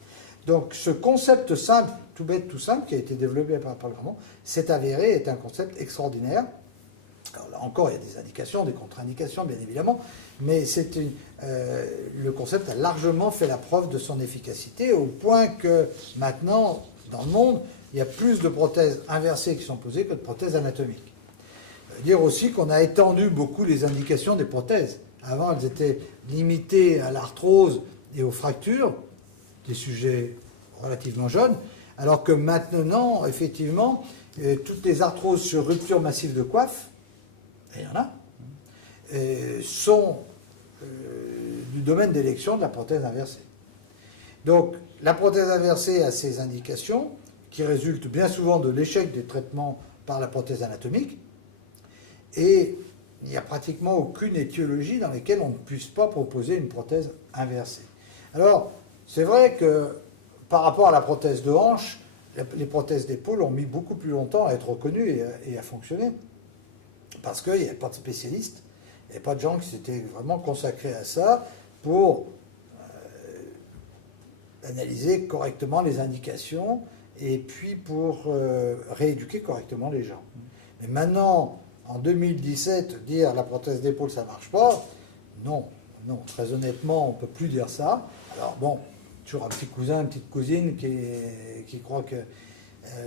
Donc ce concept simple, tout bête, tout simple, qui a été développé par Paul Gramont, s'est avéré être un concept extraordinaire. Alors là encore, il y a des indications, des contre-indications, bien évidemment, mais le concept a largement fait la preuve de son efficacité, au point que maintenant, dans le monde, il y a plus de prothèses inversées qui sont posées que de prothèses anatomiques. Ça veut dire aussi qu'on a étendu beaucoup les indications des prothèses. Avant, elles étaient limitées à l'arthrose et aux fractures, des sujets relativement jeunes, alors que maintenant, effectivement, toutes les arthroses sur rupture massive de coiffe, et il y en a, sont du domaine d'élection de la prothèse inversée. Donc, la prothèse inversée a ses indications, qui résultent bien souvent de l'échec des traitements par la prothèse anatomique, et il n'y a pratiquement aucune étiologie dans laquelle on ne puisse pas proposer une prothèse inversée. Alors, c'est vrai que par rapport à la prothèse de hanche, les prothèses d'épaule ont mis beaucoup plus longtemps à être reconnues et à fonctionner. Parce qu'il n'y avait pas de spécialistes, il n'y avait pas de gens qui s'étaient vraiment consacrés à ça pour analyser correctement les indications et puis pour rééduquer correctement les gens. Mais maintenant, en 2017, dire la prothèse d'épaule ça ne marche pas, non, très honnêtement, on ne peut plus dire ça. Alors bon, toujours un petit cousin, une petite cousine qui croit que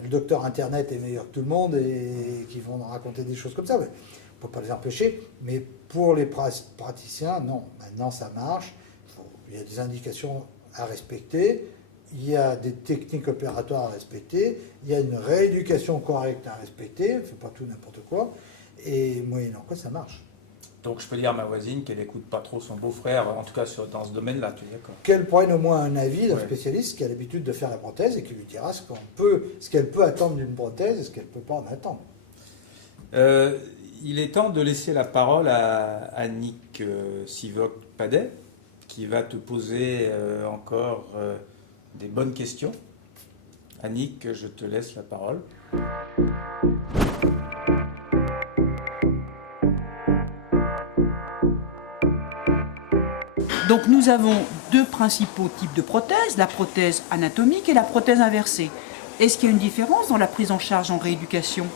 le docteur Internet est meilleur que tout le monde et qui vont raconter des choses comme ça. Mais on ne peut pas les empêcher, mais pour les praticiens, non, maintenant ça marche. Il y a des indications à respecter, il y a des techniques opératoires à respecter, il y a une rééducation correcte à respecter, on ne fait pas tout n'importe quoi, et moyennant quoi ça marche. Donc je peux dire à ma voisine qu'elle n'écoute pas trop son beau-frère, en tout cas dans ce domaine-là, tu es d'accord? Qu'elle prenne au moins un avis d'un spécialiste qui a l'habitude de faire la prothèse et qui lui dira ce qu'elle peut attendre d'une prothèse et ce qu'elle ne peut pas en attendre. Il est temps de laisser la parole à Annick Sivoc-Padet, qui va te poser encore des bonnes questions. Annick, je te laisse la parole. Donc nous avons deux principaux types de prothèses, la prothèse anatomique et la prothèse inversée. Est-ce qu'il y a une différence dans la prise en charge en rééducation?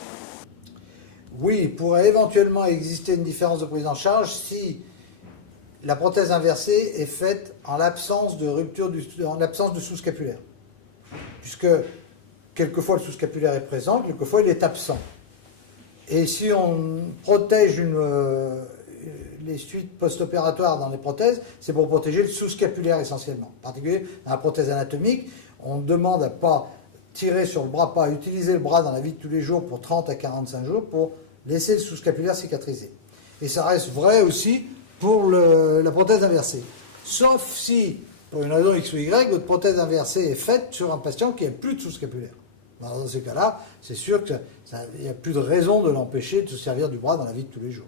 Oui, il pourrait éventuellement exister une différence de prise en charge si la prothèse inversée est faite en l'absence de rupture, en l'absence de sous-scapulaire. Puisque quelquefois le sous-scapulaire est présent, quelquefois il est absent. Et si on protège les suites post-opératoires dans les prothèses, c'est pour protéger le sous-scapulaire essentiellement. En particulier, dans la prothèse anatomique, on demande à ne pas tirer sur le bras, pas à utiliser le bras dans la vie de tous les jours pour 30 à 45 jours pour laisser le sous-scapulaire cicatriser. Et ça reste vrai aussi pour la prothèse inversée. Sauf si, pour une raison X ou Y, votre prothèse inversée est faite sur un patient qui n'a plus de sous-scapulaire. Dans ces cas-là, c'est sûr qu'il n'y a plus de raison de l'empêcher de se servir du bras dans la vie de tous les jours.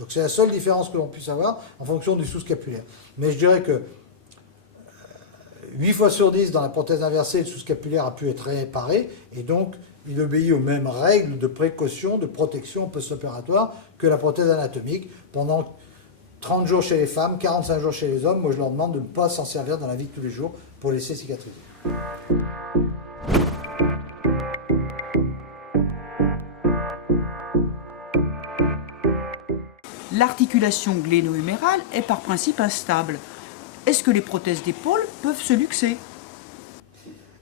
Donc c'est la seule différence que l'on puisse avoir en fonction du sous-scapulaire. Mais je dirais que 8 fois sur 10 dans la prothèse inversée, le sous-scapulaire a pu être réparé et donc il obéit aux mêmes règles de précaution, de protection post-opératoire que la prothèse anatomique. Pendant 30 jours chez les femmes, 45 jours chez les hommes, moi je leur demande de ne pas s'en servir dans la vie de tous les jours pour laisser cicatriser. L'articulation gléno-humérale est par principe instable. Est-ce que les prothèses d'épaule peuvent se luxer?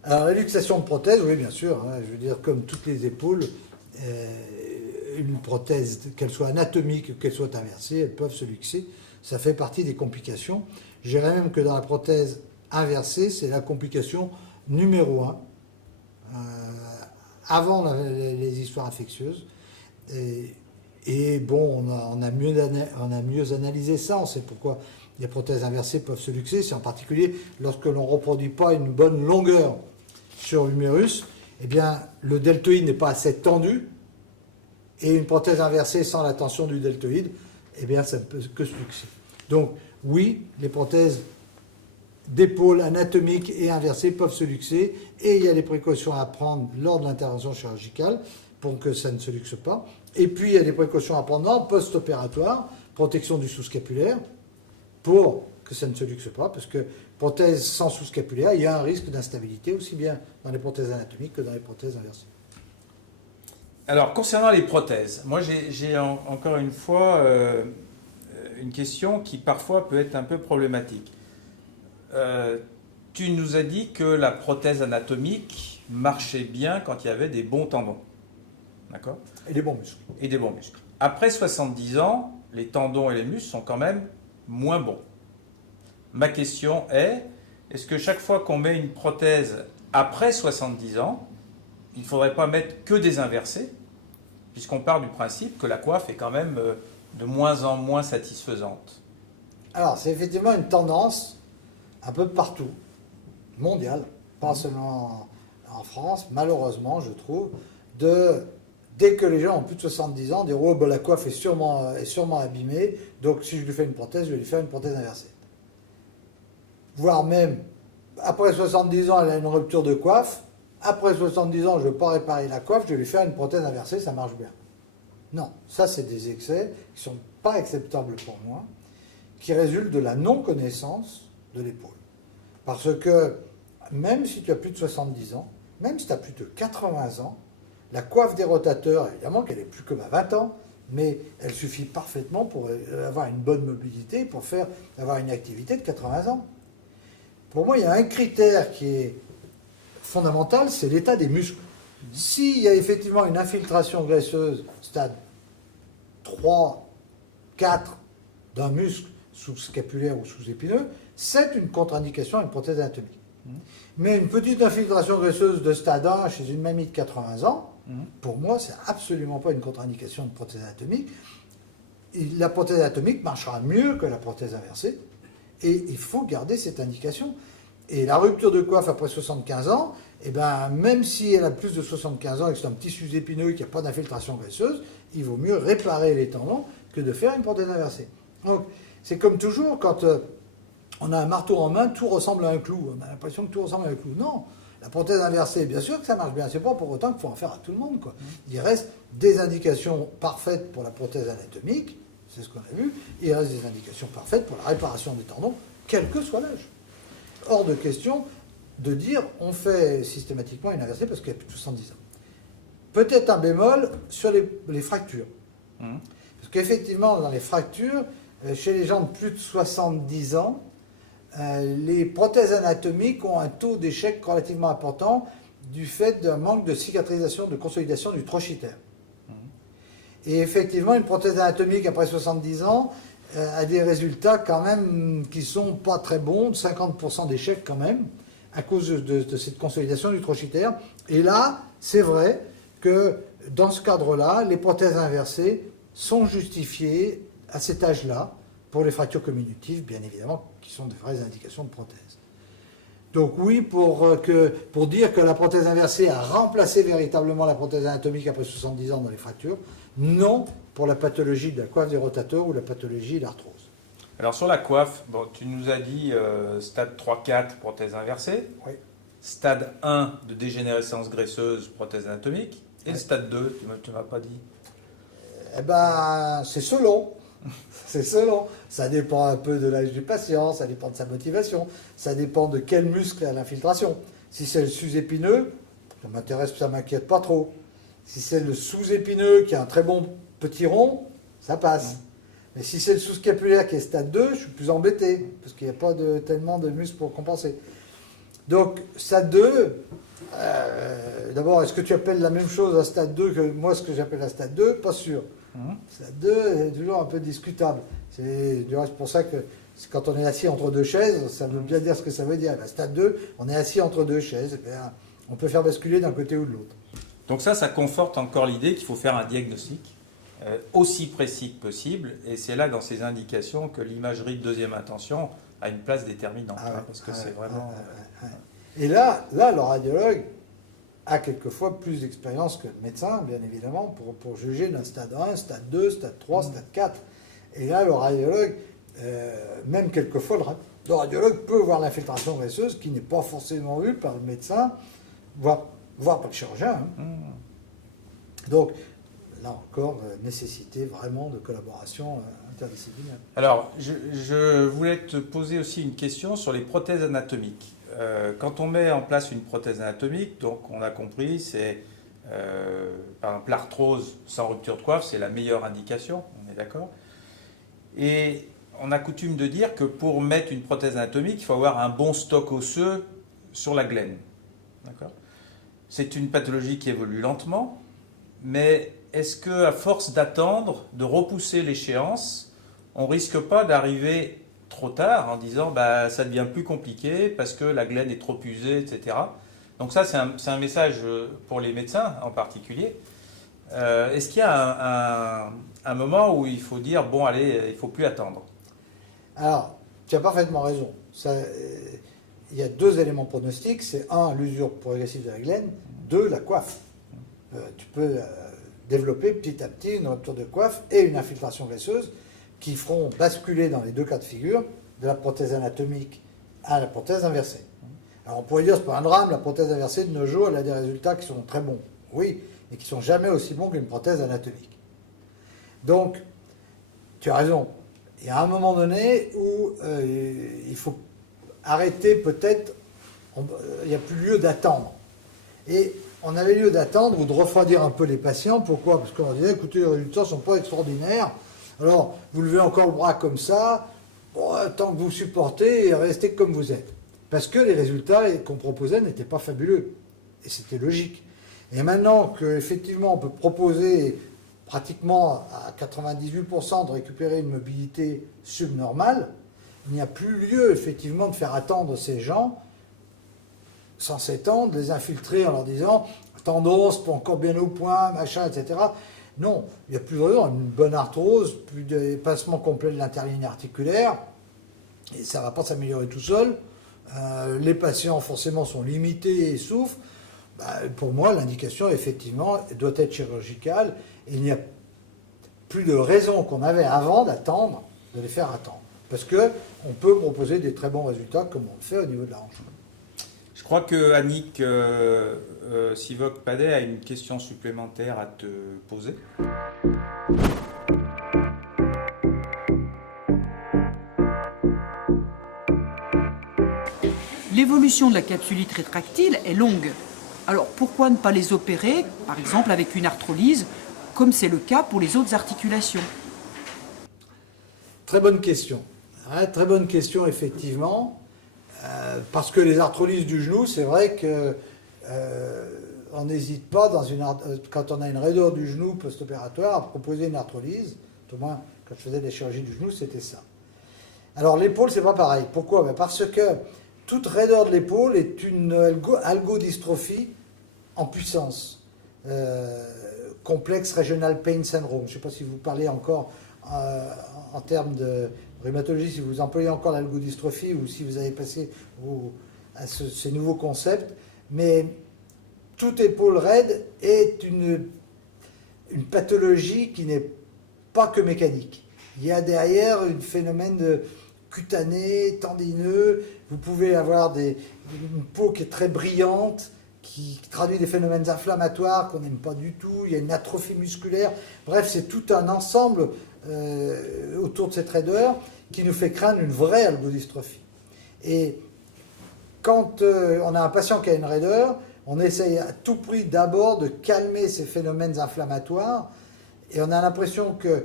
Alors la luxation de prothèse, oui bien sûr, hein, je veux dire comme toutes les épaules, une prothèse, qu'elle soit anatomique ou qu'elle soit inversée, elles peuvent se luxer, ça fait partie des complications. Je dirais même que dans la prothèse inversée, c'est la complication numéro 1, avant les histoires infectieuses. Et bon, on a mieux analysé ça, on sait pourquoi les prothèses inversées peuvent se luxer, c'est en particulier lorsque l'on ne reproduit pas une bonne longueur sur l'humérus, eh bien le deltoïde n'est pas assez tendu, et une prothèse inversée sans la tension du deltoïde, eh bien ça ne peut que se luxer. Donc oui, les prothèses d'épaule anatomiques et inversées peuvent se luxer, et il y a des précautions à prendre lors de l'intervention chirurgicale pour que ça ne se luxe pas. Et puis il y a des précautions à prendre en post-opératoire, protection du sous-scapulaire, pour que ça ne se luxe pas, parce que prothèse sans sous-scapulaire, il y a un risque d'instabilité aussi bien dans les prothèses anatomiques que dans les prothèses inversées. Alors, concernant les prothèses, moi j'ai encore une fois une question qui parfois peut être un peu problématique. Tu nous as dit que la prothèse anatomique marchait bien quand il y avait des bons tendons. D'accord ? Et des bons muscles. Et des bons muscles. Après 70 ans, les tendons et les muscles sont quand même moins bons. Ma question est, est-ce que chaque fois qu'on met une prothèse après 70 ans, il ne faudrait pas mettre que des inversés, puisqu'on part du principe que la coiffe est quand même de moins en moins satisfaisante? Alors, c'est effectivement une tendance un peu partout, mondiale, pas seulement en France, malheureusement, je trouve, dès que les gens ont plus de 70 ans, dire « Oh, ben, la coiffe est sûrement abîmée, donc si je lui fais une prothèse, je vais lui faire une prothèse inversée. » Voire même, après 70 ans, elle a une rupture de coiffe, après 70 ans, je ne veux pas réparer la coiffe, je vais lui faire une prothèse inversée, ça marche bien. Non, ça c'est des excès qui ne sont pas acceptables pour moi, qui résultent de la non-connaissance de l'épaule. Parce que même si tu as plus de 70 ans, même si tu as plus de 80 ans, la coiffe des rotateurs, évidemment qu'elle n'est plus comme à 20 ans, mais elle suffit parfaitement pour avoir une bonne mobilité, pour avoir une activité de 80 ans. Pour moi, il y a un critère qui est fondamental, c'est l'état des muscles. S'il y a effectivement une infiltration graisseuse, stade 3, 4 d'un muscle sous-scapulaire ou sous-épineux, c'est une contre-indication à une prothèse anatomique. Mais une petite infiltration graisseuse de stade 1 chez une mamie de 80 ans, pour moi, c'est absolument pas une contre-indication de prothèse anatomique. La prothèse anatomique marchera mieux que la prothèse inversée, et il faut garder cette indication. Et la rupture de coiffe après 75 ans, eh ben, même si elle a plus de 75 ans et que c'est un petit sous-épineux qui n'a pas d'infiltration graisseuse, il vaut mieux réparer les tendons que de faire une prothèse inversée. Donc, c'est comme toujours, quand on a un marteau en main, tout ressemble à un clou. On a l'impression que tout ressemble à un clou. Non, la prothèse inversée, bien sûr que ça marche bien. C'est pas pour autant qu'il faut en faire à tout le monde, quoi. Il reste des indications parfaites pour la prothèse anatomique, c'est ce qu'on a vu. Il reste des indications parfaites pour la réparation des tendons, quel que soit l'âge. Hors de question de dire on fait systématiquement une inversée parce qu'il y a plus de 70 ans. Peut-être un bémol sur les fractures. Parce qu'effectivement, dans les fractures, chez les gens de plus de 70 ans, les prothèses anatomiques ont un taux d'échec relativement important du fait d'un manque de cicatrisation, de consolidation du trochiter. Et effectivement, une prothèse anatomique après 70 ans a des résultats quand même qui ne sont pas très bons, 50% d'échec quand même, à cause de cette consolidation du trochiter. Et là, c'est vrai que dans ce cadre-là, les prothèses inversées sont justifiées à cet âge-là pour les fractures comminutives, bien évidemment, qui sont de vraies indications de prothèse. Donc oui, pour dire que la prothèse inversée a remplacé véritablement la prothèse anatomique après 70 ans dans les fractures. Non pour la pathologie de la coiffe des rotateurs ou la pathologie de l'arthrose. Alors sur la coiffe, bon, tu nous as dit stade 3-4, prothèse inversée. Oui. Stade 1 de dégénérescence graisseuse, prothèse anatomique. Et le Oui. stade 2, tu ne m'as pas dit. Eh ben, c'est selon. C'est selon. Ça dépend un peu de l'âge du patient, ça dépend de sa motivation, ça dépend de quel muscle a l'infiltration. Si c'est le sous-épineux, ça m'inquiète pas trop. Si c'est le sous-épineux qui a un très bon petit rond, ça passe. Mais si c'est le sous-scapulaire qui est stade 2, je suis plus embêté, parce qu'il n'y a pas tellement de muscles pour compenser. Donc, stade 2, d'abord, est-ce que tu appelles la même chose à stade 2 que moi, ce que j'appelle à stade 2 ? Pas sûr. Stade 2 est toujours un peu discutable. C'est du reste pour ça que quand on est assis entre deux chaises, ça veut bien dire ce que ça veut dire. À stade 2, on est assis entre deux chaises, et bien, on peut faire basculer d'un côté ou de l'autre. Donc ça conforte encore l'idée qu'il faut faire un diagnostic aussi précis que possible. Et c'est là, dans ces indications, que l'imagerie de deuxième intention a une place déterminante. Parce que c'est vraiment... Et là, le radiologue a quelquefois plus d'expérience que le médecin, bien évidemment, pour juger d'un stade 1, stade 2, stade 3, stade 4. Et là, le radiologue, même quelquefois, le radiologue peut voir l'infiltration graisseuse qui n'est pas forcément vue par le médecin, voire par le chirurgien. Donc, là encore, nécessité vraiment de collaboration interdisciplinaire. Alors, je voulais te poser aussi une question sur les prothèses anatomiques. Quand on met en place une prothèse anatomique, donc on a compris, c'est par exemple l'arthrose sans rupture de coiffe, c'est la meilleure indication, on est d'accord. Et on a coutume de dire que pour mettre une prothèse anatomique, il faut avoir un bon stock osseux sur la glène. D'accord ? C'est une pathologie qui évolue lentement, mais est-ce qu'à force d'attendre, de repousser l'échéance, on ne risque pas d'arriver trop tard en disant bah, ça devient plus compliqué parce que la glène est trop usée, etc. Donc ça, c'est un message pour les médecins en particulier. Est-ce qu'il y a un moment où il faut dire bon, allez, il ne faut plus attendre ? Alors, tu as parfaitement raison. Il y a deux éléments pronostiques. C'est un, l'usure progressive de la glène. Deux, la coiffe. Tu peux développer petit à petit une rupture de coiffe et une infiltration graisseuse qui feront basculer dans les deux cas de figure de la prothèse anatomique à la prothèse inversée. Alors on pourrait dire, c'est pas un drame, la prothèse inversée de nos jours, elle a des résultats qui sont très bons. Oui, mais qui sont jamais aussi bons qu'une prothèse anatomique. Donc, tu as raison. Il y a un moment donné où il faut arrêter peut-être, il n'y a plus lieu d'attendre. Et on avait lieu d'attendre ou de refroidir un peu les patients. Pourquoi ? Parce qu'on disait, écoutez, les résultats ne sont pas extraordinaires. Alors, vous levez encore le bras comme ça, bon, tant que vous supportez, restez comme vous êtes. Parce que les résultats qu'on proposait n'étaient pas fabuleux. Et c'était logique. Et maintenant qu'effectivement on peut proposer pratiquement à 98% de récupérer une mobilité subnormale, il n'y a plus lieu effectivement de faire attendre ces gens sans s'étendre, de les infiltrer en leur disant tendance, pas encore bien au point, machin, etc. Non, il n'y a plus de raison, une bonne arthrose, plus d'effacement complet de l'interligne articulaire, et ça ne va pas s'améliorer tout seul. Les patients forcément sont limités et souffrent. Pour moi, l'indication, effectivement, doit être chirurgicale. Et il n'y a plus de raison qu'on avait avant d'attendre, de les faire attendre. Parce qu'on peut proposer des très bons résultats, comme on le fait au niveau de la hanche. Je crois que Annick Sivok-Padet a une question supplémentaire à te poser. L'évolution de la capsulite rétractile est longue. Alors pourquoi ne pas les opérer, par exemple avec une arthrolyse, comme c'est le cas pour les autres articulations ? Très bonne question. Très bonne question, effectivement. Parce que les arthrolyses du genou, c'est vrai que on n'hésite pas, quand on a une raideur du genou post-opératoire, à proposer une arthrolyse. Tout au moins, quand je faisais des chirurgies du genou, c'était ça. Alors l'épaule, c'est pas pareil. Pourquoi ? Parce que toute raideur de l'épaule est une algodystrophie en puissance. Complexe Regional Pain Syndrome. Je ne sais pas si vous parlez encore en termes de rhumatologie, si vous employez encore l'algodystrophie ou si vous avez passé ces nouveaux concepts, mais toute épaule raide est une pathologie qui n'est pas que mécanique. Il y a derrière un phénomène cutané, tendineux. Vous pouvez avoir une peau qui est très brillante, qui traduit des phénomènes inflammatoires qu'on n'aime pas du tout. Il y a une atrophie musculaire. Bref, c'est tout un ensemble autour de cette raideur qui nous fait craindre une vraie algodystrophie. Et quand on a un patient qui a une raideur, on essaye à tout prix d'abord de calmer ces phénomènes inflammatoires, et on a l'impression que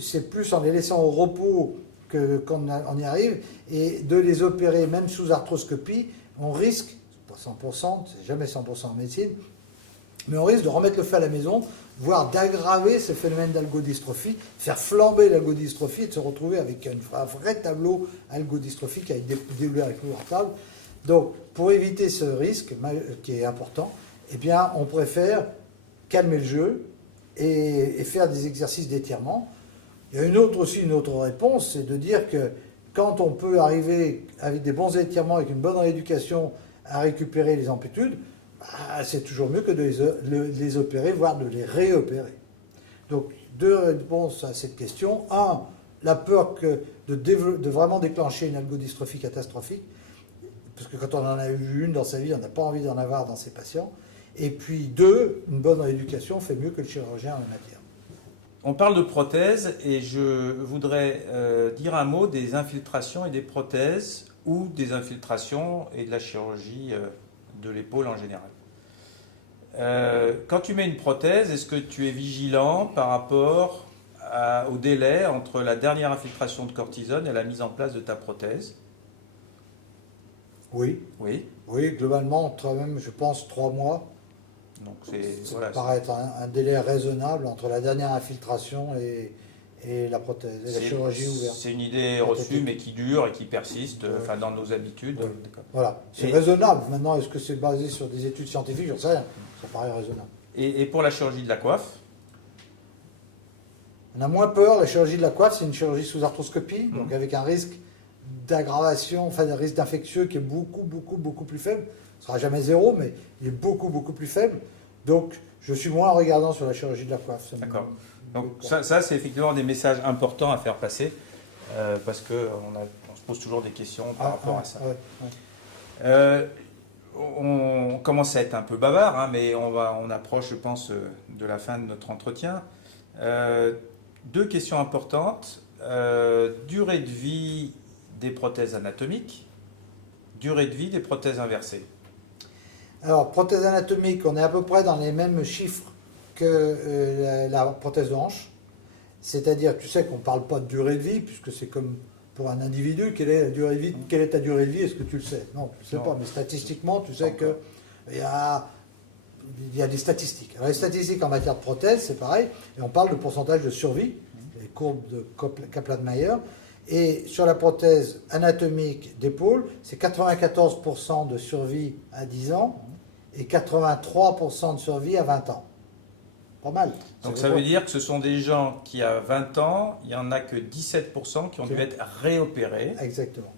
c'est plus en les laissant au repos qu'on y arrive, et de les opérer même sous arthroscopie, on risque, pas 100%, c'est jamais 100% en médecine, mais on risque de remettre le feu à la maison, voire d'aggraver ce phénomène d'algodystrophie, faire flamber l'algodystrophie et de se retrouver avec un vrai tableau algodystrophique avec des douleurs épouvantables. Donc, pour éviter ce risque, qui est important, eh bien, on préfère calmer le jeu et faire des exercices d'étirement. Il y a une autre réponse, c'est de dire que quand on peut arriver avec des bons étirements, avec une bonne rééducation, à récupérer les amplitudes, c'est toujours mieux que de les opérer, voire de les réopérer. Donc, deux réponses à cette question. Un, la peur de vraiment déclencher une algodystrophie catastrophique, parce que quand on en a eu une dans sa vie, on n'a pas envie d'en avoir dans ses patients. Et puis deux, une bonne rééducation fait mieux que le chirurgien en la matière. On parle de prothèses et je voudrais dire un mot des infiltrations et des prothèses, ou des infiltrations et de la chirurgie de l'épaule en général. Quand tu mets une prothèse, est-ce que tu es vigilant par rapport au délai entre la dernière infiltration de cortisone et la mise en place de ta prothèse? Oui. Oui. Oui, globalement, même, je pense, 3 mois. Donc ça paraît être un délai raisonnable entre la dernière infiltration et la prothèse, et la chirurgie ouverte. C'est une idée reçue, mais qui dure et qui persiste dans nos habitudes. Oui. Voilà, c'est raisonnable. Maintenant, est-ce que c'est basé sur des études scientifiques? Je ne sais rien. Ça paraît raisonnable. Et pour la chirurgie de la coiffe? On a moins peur. La chirurgie de la coiffe, c'est une chirurgie sous arthroscopie, donc avec un risque d'aggravation, enfin un risque d'infectieux qui est beaucoup plus faible. Ce ne sera jamais zéro, mais il est beaucoup plus faible. Donc, je suis moins regardant sur la chirurgie de la coiffe. D'accord. Donc ça c'est effectivement des messages importants à faire passer, parce qu'on se pose toujours des questions par rapport à ça. On commence à être un peu bavard, hein, mais on approche, je pense, de la fin de notre entretien. 2 questions importantes. Durée de vie des prothèses anatomiques, durée de vie des prothèses inversées. Alors, prothèse anatomique, on est à peu près dans les mêmes chiffres que la prothèse de hanche. C'est-à-dire, tu sais qu'on ne parle pas de durée de vie, puisque c'est comme pour un individu, quelle est ta durée de vie? Est-ce que tu le sais? Non, tu ne le sais pas, mais statistiquement, tu sais qu'il y a des statistiques. Alors, les statistiques en matière de prothèse, c'est pareil, et on parle de pourcentage de survie, les courbes de Kaplan-Meier, et sur la prothèse anatomique d'épaule, c'est 94% de survie à 10 ans et 83% de survie à 20 ans. Pas mal. Donc ça veut dire que ce sont des gens qui, à 20 ans, il n'y en a que 17% qui ont dû être réopérés. Exactement.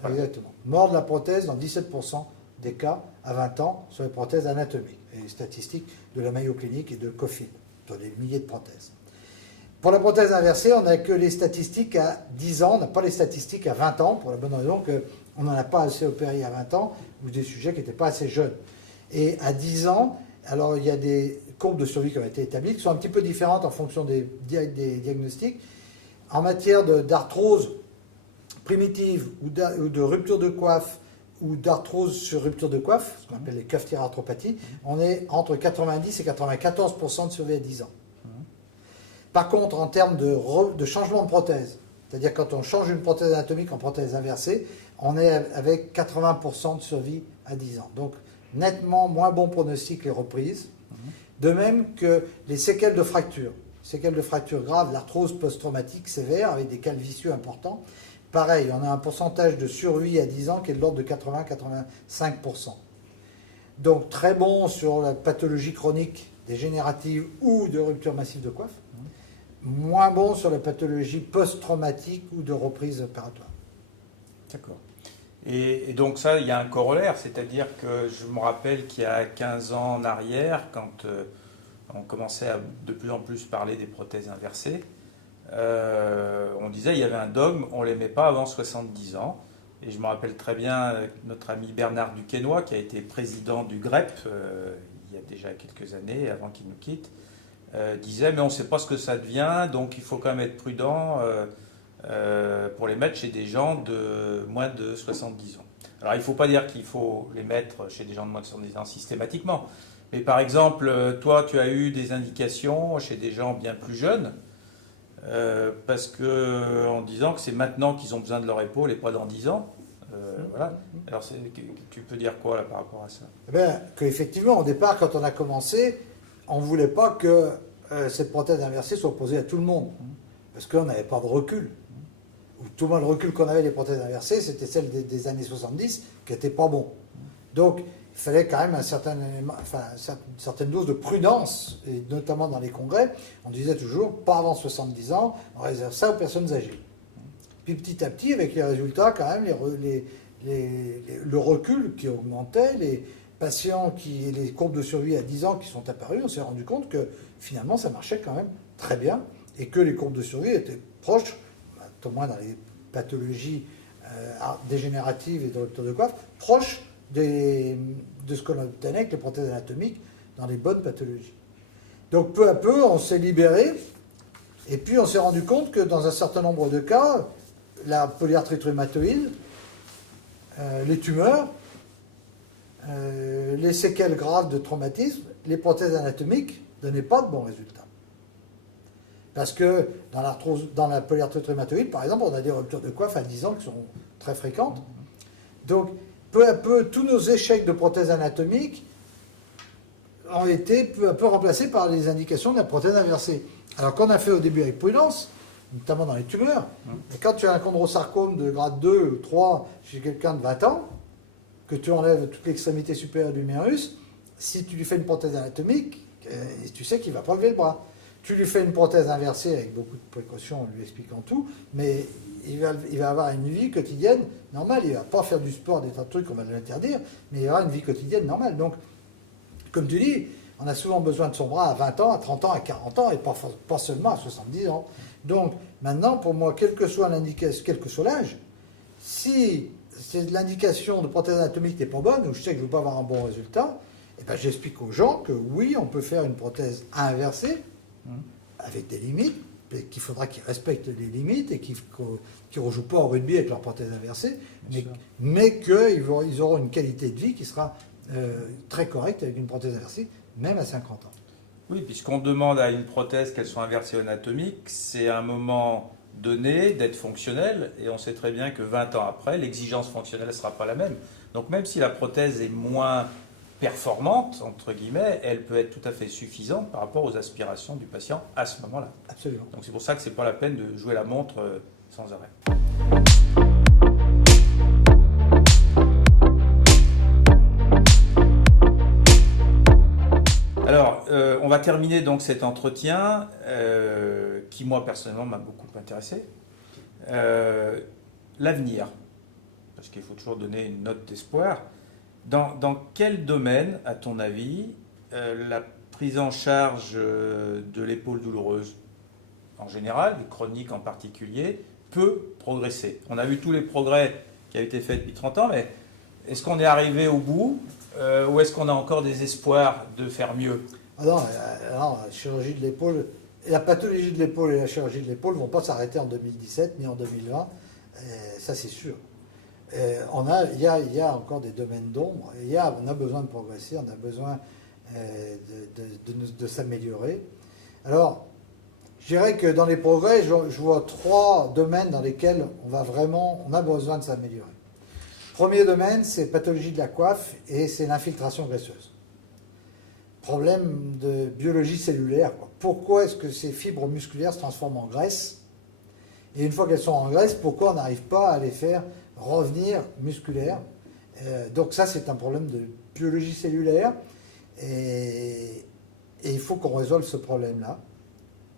Voilà. Exactement. Mort de la prothèse dans 17% des cas à 20 ans sur les prothèses anatomiques. Et les statistiques de la Mayo Clinic et de Cofield, dans des milliers de prothèses. Pour la prothèse inversée, on n'a que les statistiques à 10 ans, on n'a pas les statistiques à 20 ans, pour la bonne raison qu'on n'en a pas assez opéré à 20 ans, ou des sujets qui n'étaient pas assez jeunes. Et à 10 ans, alors il y a des courbes de survie qui ont été établies, qui sont un petit peu différentes en fonction des diagnostics. En matière d'arthrose primitive ou de rupture de coiffe, ou d'arthrose sur rupture de coiffe, ce qu'on appelle les cafetière-arthropathies, on est entre 90 et 94% de survie à 10 ans. Par contre, en termes de changement de prothèse, c'est-à-dire quand on change une prothèse anatomique en prothèse inversée, on est avec 80% de survie à 10 ans. Donc, nettement moins bon pronostic les reprises. De même que les séquelles de fractures graves, l'arthrose post-traumatique sévère avec des calvicieux importants. Pareil, on a un pourcentage de survie à 10 ans qui est de l'ordre de 80-85%. Donc, très bon sur la pathologie chronique dégénérative ou de rupture massive de coiffe. Moins bon sur la pathologie post-traumatique ou de reprise opératoire. D'accord. Et donc ça, il y a un corollaire, c'est-à-dire que je me rappelle qu'il y a 15 ans en arrière, quand on commençait à de plus en plus parler des prothèses inversées, on disait il y avait un dogme, on ne les met pas avant 70 ans. Et je me rappelle très bien notre ami Bernard Duquesnoy, qui a été président du GREP il y a déjà quelques années, avant qu'il nous quitte, disait mais on ne sait pas ce que ça devient, donc il faut quand même être prudent pour les mettre chez des gens de moins de 70 ans. Alors il ne faut pas dire qu'il faut les mettre chez des gens de moins de 70 ans systématiquement, mais par exemple, toi tu as eu des indications chez des gens bien plus jeunes, parce que en disant que c'est maintenant qu'ils ont besoin de leur épaule et pas dans 10 ans. Voilà. Alors tu peux dire quoi là par rapport à ça? Eh bien, qu'effectivement, au départ, quand on a commencé, on ne voulait pas que cette prothèse inversée soit posée à tout le monde, parce qu'on n'avait pas de recul. Tout le monde, le recul qu'on avait des prothèses inversées, c'était celle des années 70, qui n'était pas bon. Donc, il fallait quand même une certaine dose de prudence, et notamment dans les congrès, on disait toujours, pas avant 70 ans, on réserve ça aux personnes âgées. Puis petit à petit, avec les résultats, quand même, le recul qui augmentait, les patients, les courbes de survie à 10 ans qui sont apparues, on s'est rendu compte que finalement, ça marchait quand même très bien, et que les courbes de survie étaient proches, au moins dans les pathologies dégénératives et de rupture de coiffe, proches de ce qu'on obtenait avec les prothèses anatomiques dans les bonnes pathologies. Donc peu à peu, on s'est libéré, et puis on s'est rendu compte que dans un certain nombre de cas, la polyarthrite rhumatoïde, les tumeurs, les séquelles graves de traumatisme, les prothèses anatomiques ne donnaient pas de bons résultats. Parce que dans la polyarthrite rhumatoïde, par exemple, on a des ruptures de coiffe à 10 ans qui sont très fréquentes. Donc, peu à peu, tous nos échecs de prothèses anatomiques ont été peu à peu remplacés par les indications de la prothèse inversée. Alors qu'on a fait au début avec prudence, notamment dans les tumeurs, et quand tu as un chondrosarcome de grade 2 ou 3 chez quelqu'un de 20 ans, que tu enlèves toute l'extrémité supérieure du l'humérus, si tu lui fais une prothèse anatomique, tu sais qu'il ne va pas lever le bras. Tu lui fais une prothèse inversée avec beaucoup de précautions en lui expliquant tout, mais il va avoir une vie quotidienne normale. Il ne va pas faire du sport, des tas de trucs qu'on va lui interdire, mais il aura une vie quotidienne normale. Donc, comme tu dis, on a souvent besoin de son bras à 20 ans, à 30 ans, à 40 ans, et pas seulement à 70 ans. Donc, maintenant, pour moi, quel que soit l'indication, quel que soit l'âge, si l'indication de prothèse anatomique n'est pas bonne, ou je sais que je ne veux pas avoir un bon résultat, eh ben, j'explique aux gens que oui, on peut faire une prothèse inversée, avec des limites, qu'il faudra qu'ils respectent les limites et qu'ils ne rejouent pas au rugby avec leur prothèse inversée, mais qu'ils auront une qualité de vie qui sera très correcte avec une prothèse inversée, même à 50 ans. Oui, puisqu'on demande à une prothèse qu'elle soit inversée ou anatomique, c'est à un moment donné d'être fonctionnelle, et on sait très bien que 20 ans après, l'exigence fonctionnelle ne sera pas la même. Donc même si la prothèse est moins performante, entre guillemets, elle peut être tout à fait suffisante par rapport aux aspirations du patient à ce moment-là. Absolument. Donc c'est pour ça que ce n'est pas la peine de jouer la montre sans arrêt. Alors, on va terminer donc cet entretien qui, moi, personnellement, m'a beaucoup intéressé. L'avenir, parce qu'il faut toujours donner une note d'espoir. Dans quel domaine, à ton avis, la prise en charge de l'épaule douloureuse, en général, et chronique en particulier, peut progresser? On a vu tous les progrès qui ont été faits depuis 30 ans, mais est-ce qu'on est arrivé au bout ou est-ce qu'on a encore des espoirs de faire mieux? Alors, la chirurgie de l'épaule, la pathologie de l'épaule et la chirurgie de l'épaule ne vont pas s'arrêter en 2017 ni en 2020, ça c'est sûr. Il y a encore des domaines d'ombre, on a besoin de progresser, on a besoin de s'améliorer. Alors, je dirais que dans les progrès, je vois 3 domaines dans lesquels on a besoin de s'améliorer. Premier domaine, c'est pathologie de la coiffe et c'est l'infiltration graisseuse. Problème de biologie cellulaire. Pourquoi est-ce que ces fibres musculaires se transforment en graisse? Et une fois qu'elles sont en graisse, pourquoi on n'arrive pas à les faire revenir musculaires? Donc ça, c'est un problème de biologie cellulaire. Et il faut qu'on résolve ce problème-là.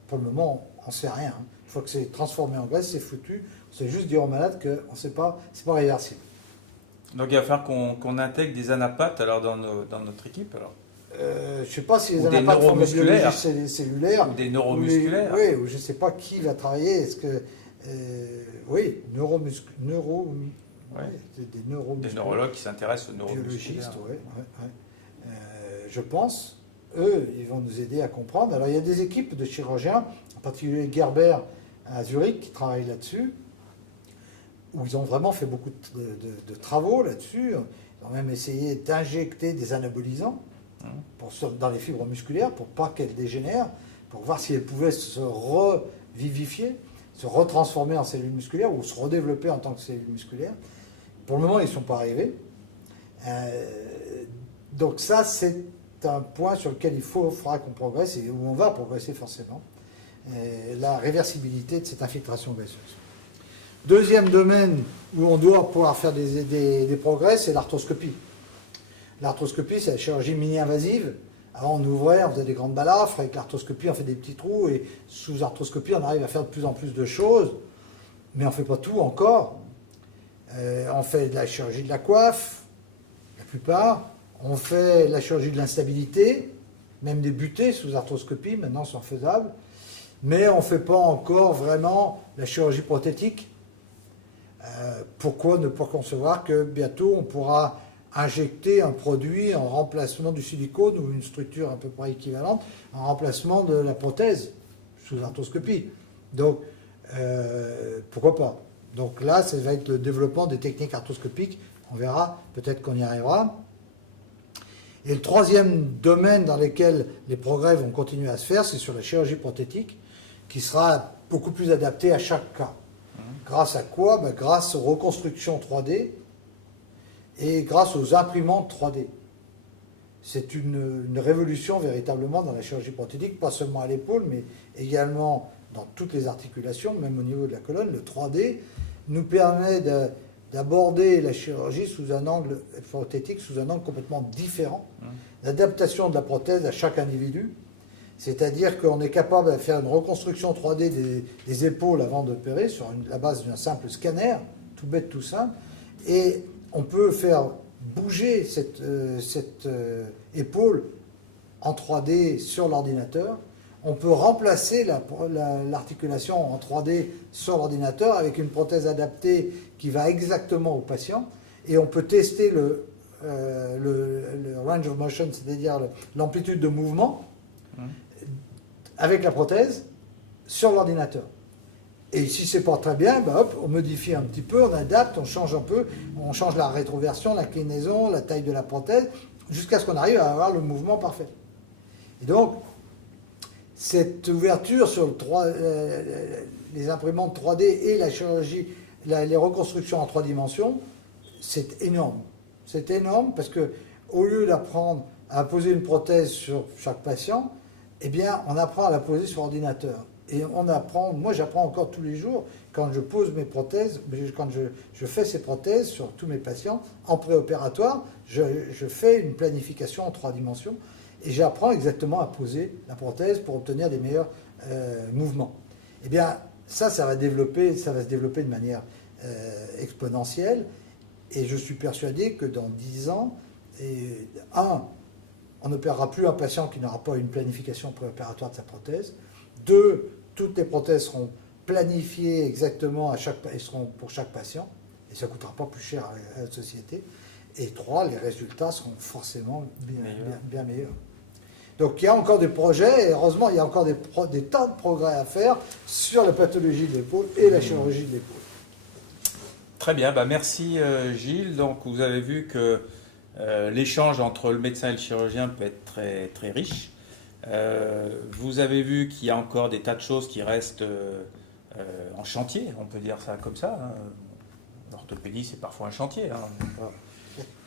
Pour le moment, on ne sait rien. Une fois que c'est transformé en graisse, c'est foutu. C'est juste dire aux malades que c'est pas réversible. Donc il va falloir qu'on intègre des anapathes alors dans notre équipe alors. Je ne sais pas si les Ou des anapathes font de la biologie neuromusculaires. cellulaire. Ou des neuromusculaires. Oui, ou je ne sais pas qui va travailler. Est-ce que. Oui, Ouais. des neuromusculaires. Des neurologues qui s'intéressent aux neuromusculaires. Biologistes, oui. Je pense, eux, ils vont nous aider à comprendre. Alors, il y a des équipes de chirurgiens, en particulier Gerber à Zurich, qui travaillent là-dessus, où ils ont vraiment fait beaucoup de travaux là-dessus. Ils ont même essayé d'injecter des anabolisants dans les fibres musculaires pour pas qu'elles dégénèrent, pour voir si elles pouvaient se revivifier, se retransformer en cellules musculaires ou se redévelopper en tant que cellules musculaires. Pour le moment, ils ne sont pas arrivés. Donc ça, c'est un point sur lequel il faudra qu'on progresse et où on va progresser forcément. La réversibilité de cette infiltration gazeuse. Deuxième domaine où on doit pouvoir faire des progrès, c'est l'arthroscopie. L'arthroscopie, c'est la chirurgie mini-invasive. Avant, on ouvrait, on faisait des grandes balafres. Avec l'arthroscopie, on fait des petits trous. Et sous arthroscopie, on arrive à faire de plus en plus de choses. Mais on ne fait pas tout encore. On fait de la chirurgie de la coiffe, la plupart. On fait de la chirurgie de l'instabilité. Même des butées sous arthroscopie, maintenant, sont faisables. Mais on ne fait pas encore vraiment la chirurgie prothétique. Pourquoi ne pas concevoir que bientôt, on pourra injecter un produit en remplacement du silicone ou une structure à peu près équivalente, en remplacement de la prothèse sous arthroscopie. Donc, pourquoi pas? Donc là, ça va être le développement des techniques arthroscopiques. On verra, peut-être qu'on y arrivera. Et le troisième domaine dans lequel les progrès vont continuer à se faire, c'est sur la chirurgie prothétique, qui sera beaucoup plus adaptée à chaque cas. Grâce à quoi? Grâce aux reconstructions 3D et grâce aux imprimantes 3D. C'est une révolution véritablement dans la chirurgie prothétique, pas seulement à l'épaule, mais également dans toutes les articulations, même au niveau de la colonne. Le 3D nous permet d'aborder la chirurgie sous un angle prothétique, sous un angle complètement différent. L'adaptation de la prothèse à chaque individu, c'est-à-dire qu'on est capable de faire une reconstruction 3D des épaules avant d'opérer sur la base d'un simple scanner, tout bête, tout simple, et on peut faire bouger cette épaule en 3D sur l'ordinateur. On peut remplacer l'articulation en 3D sur l'ordinateur avec une prothèse adaptée qui va exactement au patient. Et on peut tester le range of motion, c'est-à-dire l'amplitude de mouvement, avec la prothèse sur l'ordinateur. Et si c'est pas très bien, hop, on modifie un petit peu, on adapte, on change un peu, on change la rétroversion, l'inclinaison, la taille de la prothèse, jusqu'à ce qu'on arrive à avoir le mouvement parfait. Et donc, cette ouverture sur les imprimantes 3D et la chirurgie, les reconstructions en 3 dimensions, c'est énorme. C'est énorme parce que au lieu d'apprendre à poser une prothèse sur chaque patient, eh bien, on apprend à la poser sur ordinateur. Et on apprend, moi j'apprends encore tous les jours, quand je pose mes prothèses, quand je fais ces prothèses sur tous mes patients, en préopératoire, je fais une planification en 3 dimensions et j'apprends exactement à poser la prothèse pour obtenir des meilleurs mouvements. Eh bien, ça va se développer de manière exponentielle et je suis persuadé que dans 10 ans, on n'opérera plus un patient qui n'aura pas une planification préopératoire de sa prothèse. 2, toutes les prothèses seront planifiées exactement et seront pour chaque patient, et ça ne coûtera pas plus cher à la société. Et 3, les résultats seront forcément bien meilleurs. Donc il y a encore des projets, et heureusement il y a encore des tas de progrès à faire sur la pathologie de l'épaule et la chirurgie de l'épaule. Très bien, merci Gilles. Donc vous avez vu que l'échange entre le médecin et le chirurgien peut être très, très riche. Vous avez vu qu'il y a encore des tas de choses qui restent en chantier, on peut dire ça comme ça. L'orthopédie, c'est parfois un chantier.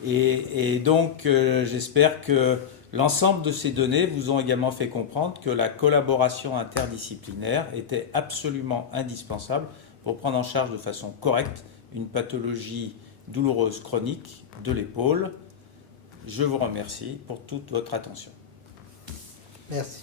Et donc, j'espère que l'ensemble de ces données vous ont également fait comprendre que la collaboration interdisciplinaire était absolument indispensable pour prendre en charge de façon correcte une pathologie douloureuse chronique de l'épaule. Je vous remercie pour toute votre attention. Merci.